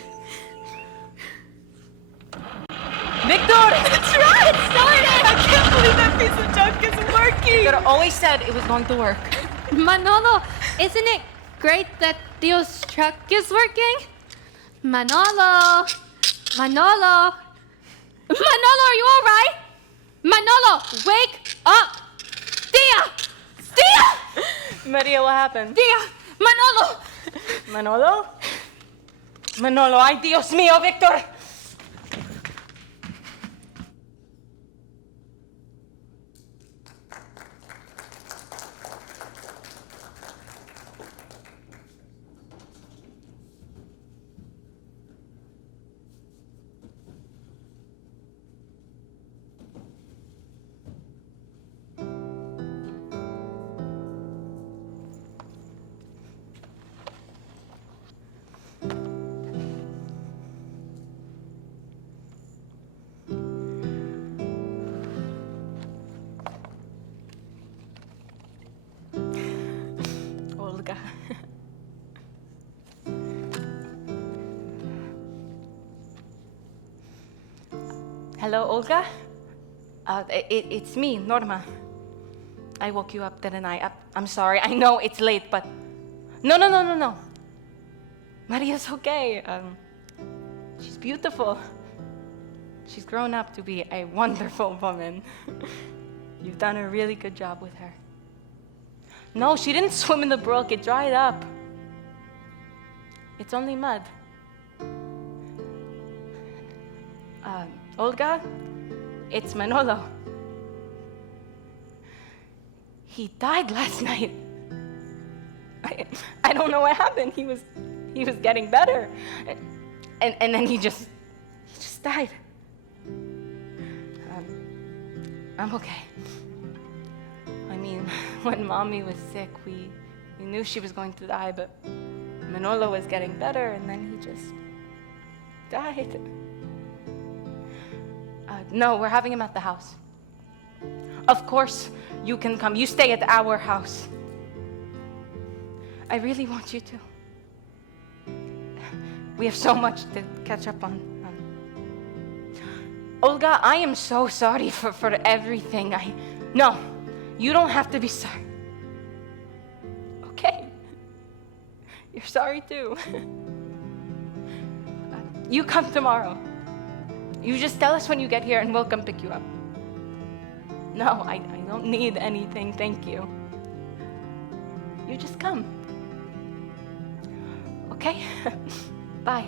Victor! That's right! It started! I can't believe that piece of junk is working! Victor always said it was going to work. Manolo, isn't it great that Tio's truck is working? Manolo! Manolo! Manolo, are you all right? Manolo, wake up! Tia! Tia! Maria, what happened? Tia! Manolo! Manolo? Manolo, ay Dios mío, Victor! Olga. Hello, Olga? It's me, Norma. I woke you up, didn't I? I'm sorry. I know it's late, but... No. Maria's okay. She's beautiful. She's grown up to be a wonderful woman. You've done a really good job with her. No, she didn't swim in the brook. It dried up. It's only mud. Olga, it's Manolo. He died last night. I don't know what happened. He was getting better, and then he just died. I'm okay. I mean, when Mommy was sick, we knew she was going to die, but Manolo was getting better, and then he just died. No, we're having him at the house. Of course, you can come. You stay at our house. I really want you to. We have so much to catch up on. Olga, I am so sorry for everything. No, you don't have to be sorry. Okay? You're sorry too. You come tomorrow. You just tell us when you get here and we'll come pick you up. No, I don't need anything, thank you. You just come. Okay? Bye.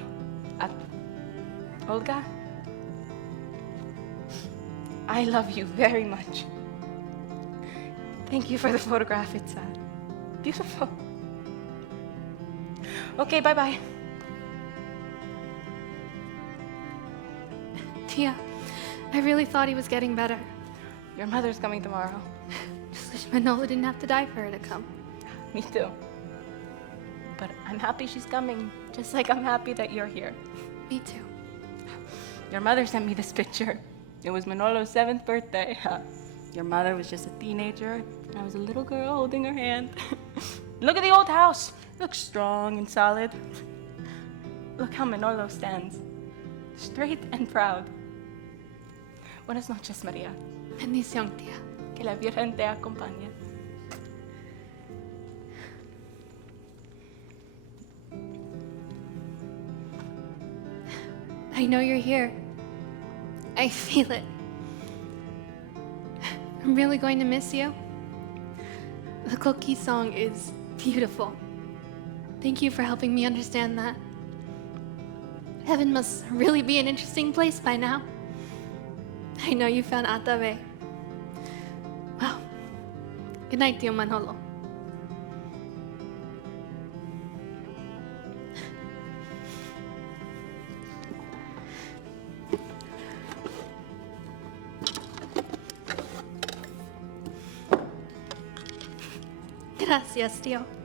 Olga, I love you very much. Thank you for the photograph. It's beautiful. Okay, bye-bye. Tia, I really thought he was getting better. Your mother's coming tomorrow. Just wish Manolo didn't have to die for her to come. Me too. But I'm happy she's coming, just like I'm happy that you're here. Me too. Your mother sent me this picture. It was Manolo's 7th birthday. Your mother was just a teenager, and I was a little girl holding her hand. Look at the old house. It looks strong and solid. Look how Manolo stands. Straight and proud. Buenas noches, María. Bendición, tía. Que la Virgen te acompañe. I know you're here. I feel it. I'm really going to miss you. The cookie song is beautiful. Thank you for helping me understand that. Heaven must really be an interesting place by now. I know you found Atabe. Well, good night, Tio Manolo. Gracias, tío.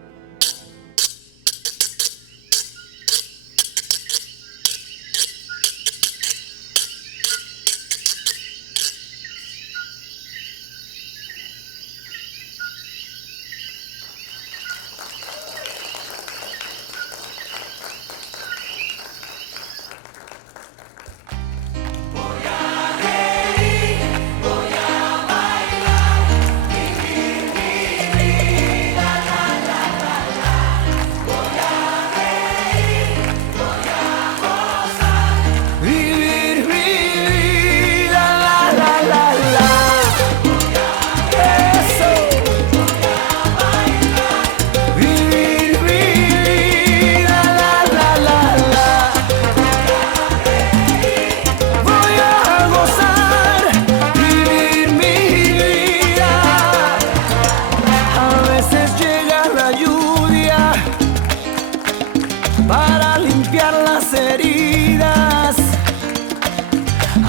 para limpiar las heridas.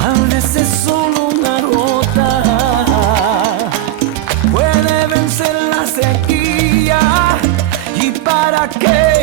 A veces solo una gota puede vencer la sequía. ¿Y para qué?